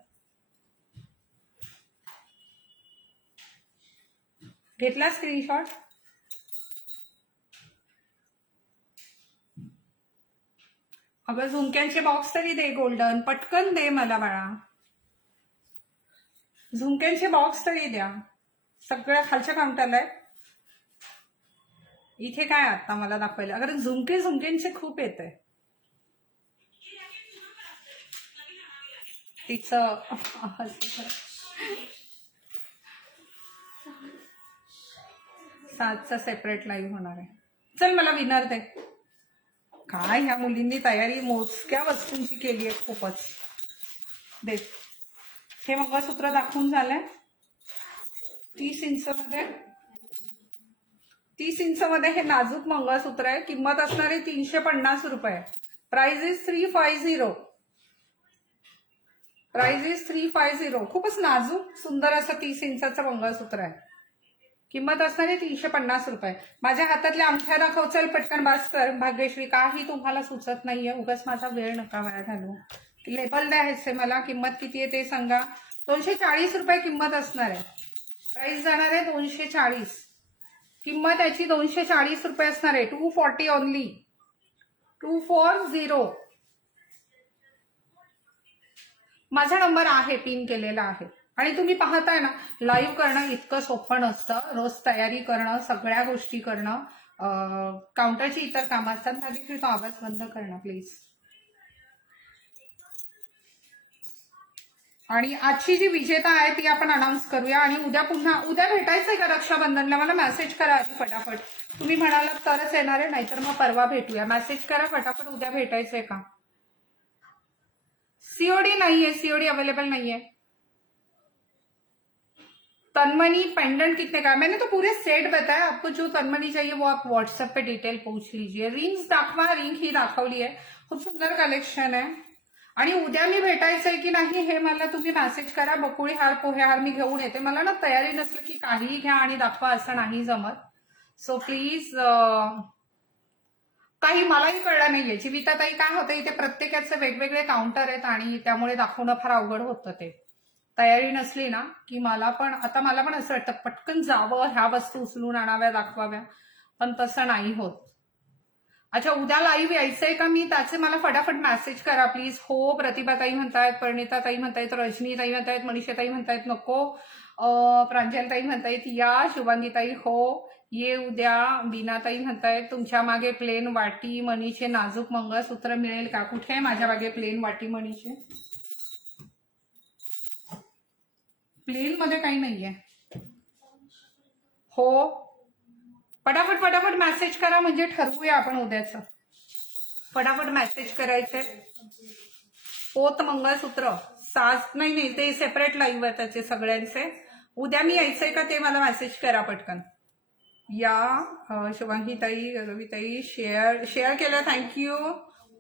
घेतला स्क्रीनशॉट? अगं, झुमक्यांचे बॉक्स तरी दे गोल्डन, पटकन दे मला बाळा. झुमक्यांचे बॉक्स तरी द्या. सगळ्या खालच्या काउंटरला आहे. इथे काय आता मला दाखवायला? अगर झुमकेंचे खूप येत आहे. तिचं सातचा सेपरेट लाईव्ह होणार आहे. चल, मला विनर दे. काय ह्या मुलींनी तयारी मोजक्या वस्तूंची केली आहे खूपच. दे. हे मंगळसूत्र दाखवून झालंय. 30 इंच मध्ये, 30 इंच मध्ये हे नाजूक मंगळसूत्र आहे. किंमत असणार आहे 350 रुपये. Price is 350. Price is 350. खूपच नाजूक सुंदर असं 30 इंचाचं मंगळसूत्र आहे. किंमत असणार आहे 350 रुपये. माझ्या हातातल्या अंगठ्या दाखव. चल पटकन बास कर. भाग्यश्री, काही तुम्हाला सुचत नाहीये, उगाच माझा वेळ नका वाया घालू. लेबल द्यायचे मला. किंमत किती आहे ते सांगा. 240 रुपये किंमत असणार आहे. प्राइस जाणार आहे 240. किंमत याची 240 रुपये असणार आहे. 240 ओनली. 240. माझा नंबर आहे, पिन केलेला आहे. आणि तुम्ही पाहताय ना, लाईव्ह करणं इतकं सोपं नसतं. रोज तयारी करणं, सगळ्या गोष्टी करणं, काउंटरची इतर कामं असतात. भाग्यश्री, तो आवाज बंद करणं प्लीज. आणि आजची जी विजेता आहे ती आपण अनाऊन्स करूया. आणि उद्या भेटायचंय का रक्षाबंधनला? मला मेसेज करा आधी फटाफट. तुम्ही म्हणालात तरच येणार आहे, नाहीतर मग परवा भेटूया. मेसेज करा फटाफट, उद्या भेटायचंय का? सीओडी नाहीये, सीओडी अवेलेबल नाहीये. तन्मनी, पेंडेंट कितने का? मैंने तो पूरे सेट बताया आपको. जो तन्मनी चाहिए वो आप व्हाट्सएप पे डिटेल पूछ लीजिए. रिंग्स दाखवा. रिंग ही दाखवली आहे. खूप सुंदर कलेक्शन आहे. आणि उद्या मी भेटायचंय की नाही हे मला तुम्ही मेसेज करा. बकुळी हार, पोहे हार मी घेऊन येते. मला ना तयारी नसलं की काहीही घ्या आणि दाखवा असं नाही जमत. सो प्लीज, काही मलाही कळलं नाहीये. जीविताताई, काय होतं इथे प्रत्येकाचे वेगवेगळे काउंटर आहेत आणि त्यामुळे दाखवणं फार अवघड होतं. ते तयारी नसली ना की मला पण असं वाटतं पटकन जावं, ह्या वस्तू उचलून आणाव्या, दाखवाव्या. पण तसं नाही होत. अच्छा, उद्या लाईव्ह यायचंय का मी? त्याचे मला फटाफट मेसेज करा प्लीज. हो, प्रतिभाताई म्हणतायत, परिणिताताई म्हणतायत, रजनीताई म्हणतायत, मनीषाताई म्हणतायत नको, प्रांजलताई म्हणतायत या, शुभांगीताई हो ये उद्या, बीनाताई म्हणतायत तुमच्या मागे प्लेन वाटी मणीचे नाजूक मंगळसूत्र मिळेल का? कुठे आहे माझ्या मागे प्लेन वाटी मणीचे? प्लेन मध्ये काही नाहीये. हो, फटाफट फटाफट मेसेज करा म्हणजे ठरवूया आपण उद्याचं. फटाफट मेसेज करायचे. पोत मंगळसूत्र साज नाही ते सेपरेट लाईव्ह आहे त्याचे सगळ्यांचे. उद्या मी यायचंय का ते मला मेसेज करा पटकन. या शुभांगीताई, रविताई शेअर केलं, थँक्यू.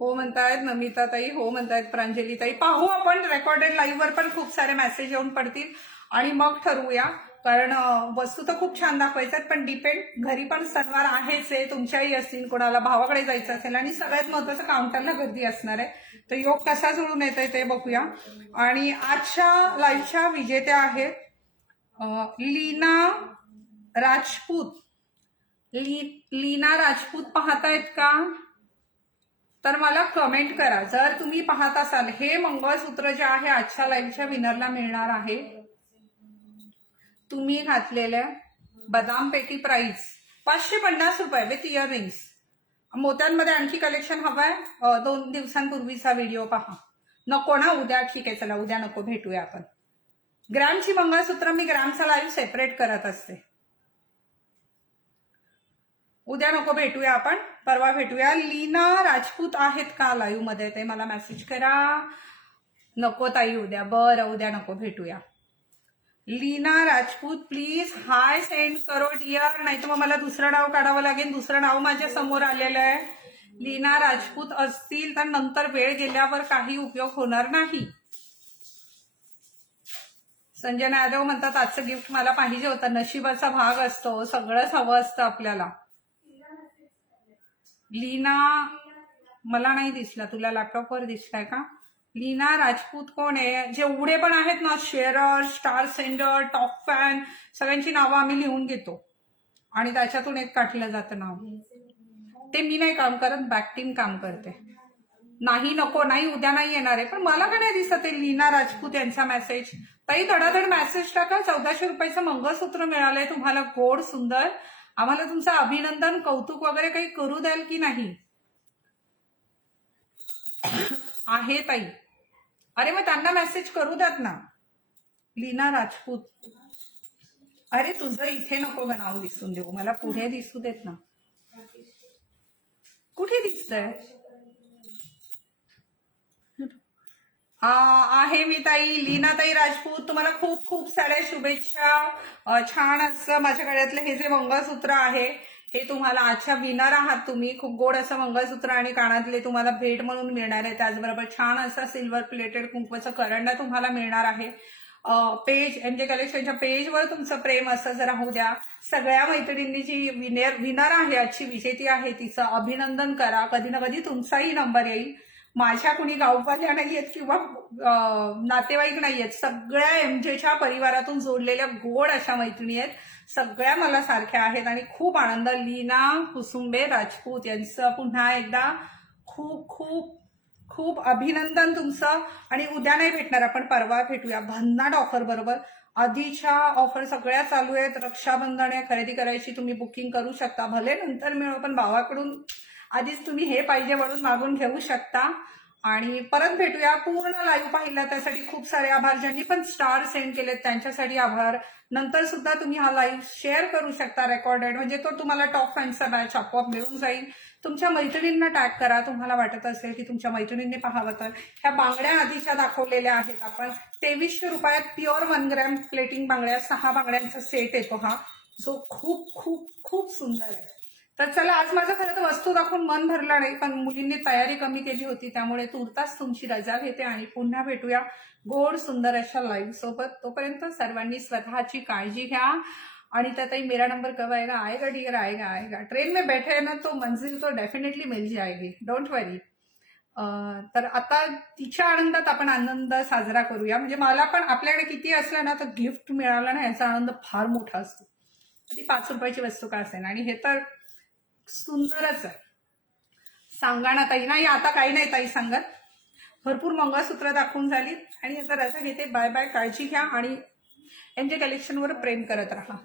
हो म्हणतायत नमिताताई, हो म्हणतायत प्रांजलीताई. पाहू आपण रेकॉर्डेड लाईव्हवर पण खूप सारे मेसेज येऊन पडतील आणि मग ठरवूया. कारण वस्तू तर खूप छान दाखवायच्यात पण डिपेंड, घरी पण सणवार आहेच आहे, तुमच्याही असतील, कोणाला भावाकडे जायचं असेल आणि सगळ्यात महत्वाचं काउंटरला गर्दी असणार आहे. तर योग कसा जुळून येतोय ते बघूया. आणि आजच्या लाईव्हच्या विजेत्या आहेत लीना राजपूत. लीना राजपूत पाहतायत का? तर मला कमेंट करा जर तुम्ही पाहत असाल. हे मंगळसूत्र जे आहे आजच्या लाईव्हच्या विनरला मिळणार आहे. तुम्ही घातलेल्या बदाम पेटी प्राइस 550 रुपये विथ इयरिंग्स. मोत्यांमध्ये आणखी कलेक्शन हवंय? 2 दिवसांपूर्वीचा व्हिडिओ पहा. नको ना उद्या? ठीक आहे चला उद्या नको, भेटूया आपण. ग्रॅमची मंगळसूत्र मी ग्रॅमचा लाईव्ह सेपरेट करत असते. उद्या नको, भेटूया आपण, परवा भेटूया. लीना राजपूत आहेत का लाईव्ह मध्ये ते मला मेसेज करा. नको ताई उद्या, बरं उद्या नको, भेटूया. Leena Rajput please hi send करो डिअर, नाही तर मग मला दुसरं नाव काढावं लागेल. दुसरं नाव माझ्या समोर आलेलं आहे. लीना राजपूत असतील तर नंतर वेळ गेल्यावर काही उपयोग होणार नाही. संजय यादव म्हणतात आजचं गिफ्ट मला पाहिजे होतं. नशिबाचा भाग असतो, सगळंच हवं असतं आपल्याला. लीना मला नाही दिसला, तुला लॅपटॉपवर दिसलाय का? लीना राजपूत कोण आहे? जेवढे पण आहेत ना, Sharer, star sender, top fan, सगळ्यांची नावं आम्ही लिहून घेतो आणि त्याच्यातून एक काढलं जातं नाव. ते मी नाही काम करत, बॅक टीम काम करते. नाही नको, नाही उद्या नाही येणार आहे. पण मला का नाही दिसत आहे लीना राजपूत यांचा मेसेज? ताई धडाधड मेसेज टाका. 1400 रुपयाचं मंगळसूत्र मिळालंय तुम्हाला, गोड सुंदर. आम्हाला तुमचं अभिनंदन, कौतुक वगैरे काही करू द्याल की नाही? आहे ताई. अरे मग त्यांना मेसेज करू द्यात ना. लीना राजपूत, अरे तुझं इथे नको नाव दिसून देऊ, मला पुढे दिसू देत ना. कुठे दिसतंय? आहे मी ताई, लीनाताई राजपूत. तुम्हाला खूप खूप साऱ्या शुभेच्छा. छान असं माझ्या गळ्यातलं हे जे मंगळसूत्र आहे हे तुम्हाला आजच्या विनर आहात तुम्ही. खूप गोड असं मंगळसूत्र आणि कानातले तुम्हाला भेट म्हणून मिळणार आहे. त्याचबरोबर छान असा सिल्वर प्लेटेड कुंकवाचा करंडा तुम्हाला मिळणार आहे. पेज एमजे कलेक्शनच्या पेजवर तुमचं प्रेम असंच राहू द्या. सगळ्या मैत्रिणींनी जी विनर आहे, आजची विजेती आहे, तिचं अभिनंदन करा. कधी ना कधी तुमचाही नंबर येईल. माझ्या कुणी गाववाल्या नाहीयेत किंवा नातेवाईक नाहीयेत, सगळ्या एमजेच्या परिवारातून जोडलेल्या गोड अशा मैत्रिणी आहेत. सगळ्या मला सारख्या आहेत आणि खूप आनंद. लीना कुसुंबे राजपूत यांचं पुन्हा एकदा खूप खूप खूप अभिनंदन तुमचं. आणि उद्या नाही भेटणार आपण, परवा भेटूया भन्नाट ऑफर बरोबर. आधीच्या ऑफर सगळ्या चालू आहेत. रक्षाबंधन आहे, खरेदी करायची, तुम्ही बुकिंग करू शकता. भले नंतर मिळो पण भावाकडून आधीच तुम्ही हे पाहिजे म्हणून मागून घेऊ शकता. आणि परत भेटूया. पूर्ण लाईव्ह पाहिला त्यासाठी खूप सारे आभार. ज्यांनी पण स्टार सेंड केलेत त्यांच्यासाठी आभार. नंतर सुद्धा तुम्ही हा लाईव्ह शेअर करू शकता रेकॉर्डेड, म्हणजे तो तुम्हाला टॉप फॅन्सचा बॅच आपोआप मिळून जाईल. तुमच्या मैत्रिणींना टॅग करा. तुम्हाला वाटत असेल की तुमच्या मैत्रिणींनी पाहावं तर. ह्या बांगड्या आधीच्या दाखवलेल्या आहेत आपण. 2300 रुपयात प्युअर 1 ग्रॅम प्लेटिंग बांगड्या, 6 बांगड्यांचा सेट येतो हा, जो खूप खूप खूप सुंदर आहे. तर चला, आज माझं खरं तर वस्तू दाखवून मन भरलं नाही, पण मुलींनी तयारी कमी केली होती त्यामुळे तुर्तास तुमची रजा घेते आणि पुन्हा भेटूया गोड सुंदर अशा लाईव्ह सोबत. तोपर्यंत सर्वांनी स्वतःची काळजी घ्या. आणि त्यातही मेरा नंबर कब आएगा? आएगा डियर, आएगा आएगा. ट्रेन में बैठे है ना तो मंजिल तो डेफिनेटली मिल जाएगी, डोंट वरी. तर आता तिच्या आनंदात आपण आनंद साजरा करूया. म्हणजे मला पण आपल्याकडे किती असलं ना तर गिफ्ट मिळालं ना याचा आनंद फार मोठा असतो. ती 5 रुपयाची वस्तू का असेल. आणि हे तर सुंदरच आहे. सांगा ना ताई. नाही आता काही नाही ताई सांगत. भरपूर मंगळसूत्र दाखवून झालीत आणि आता रजा घेते. Bye bye. काळजी घ्या आणि एमजे कलेक्शनवर प्रेम करत राहा.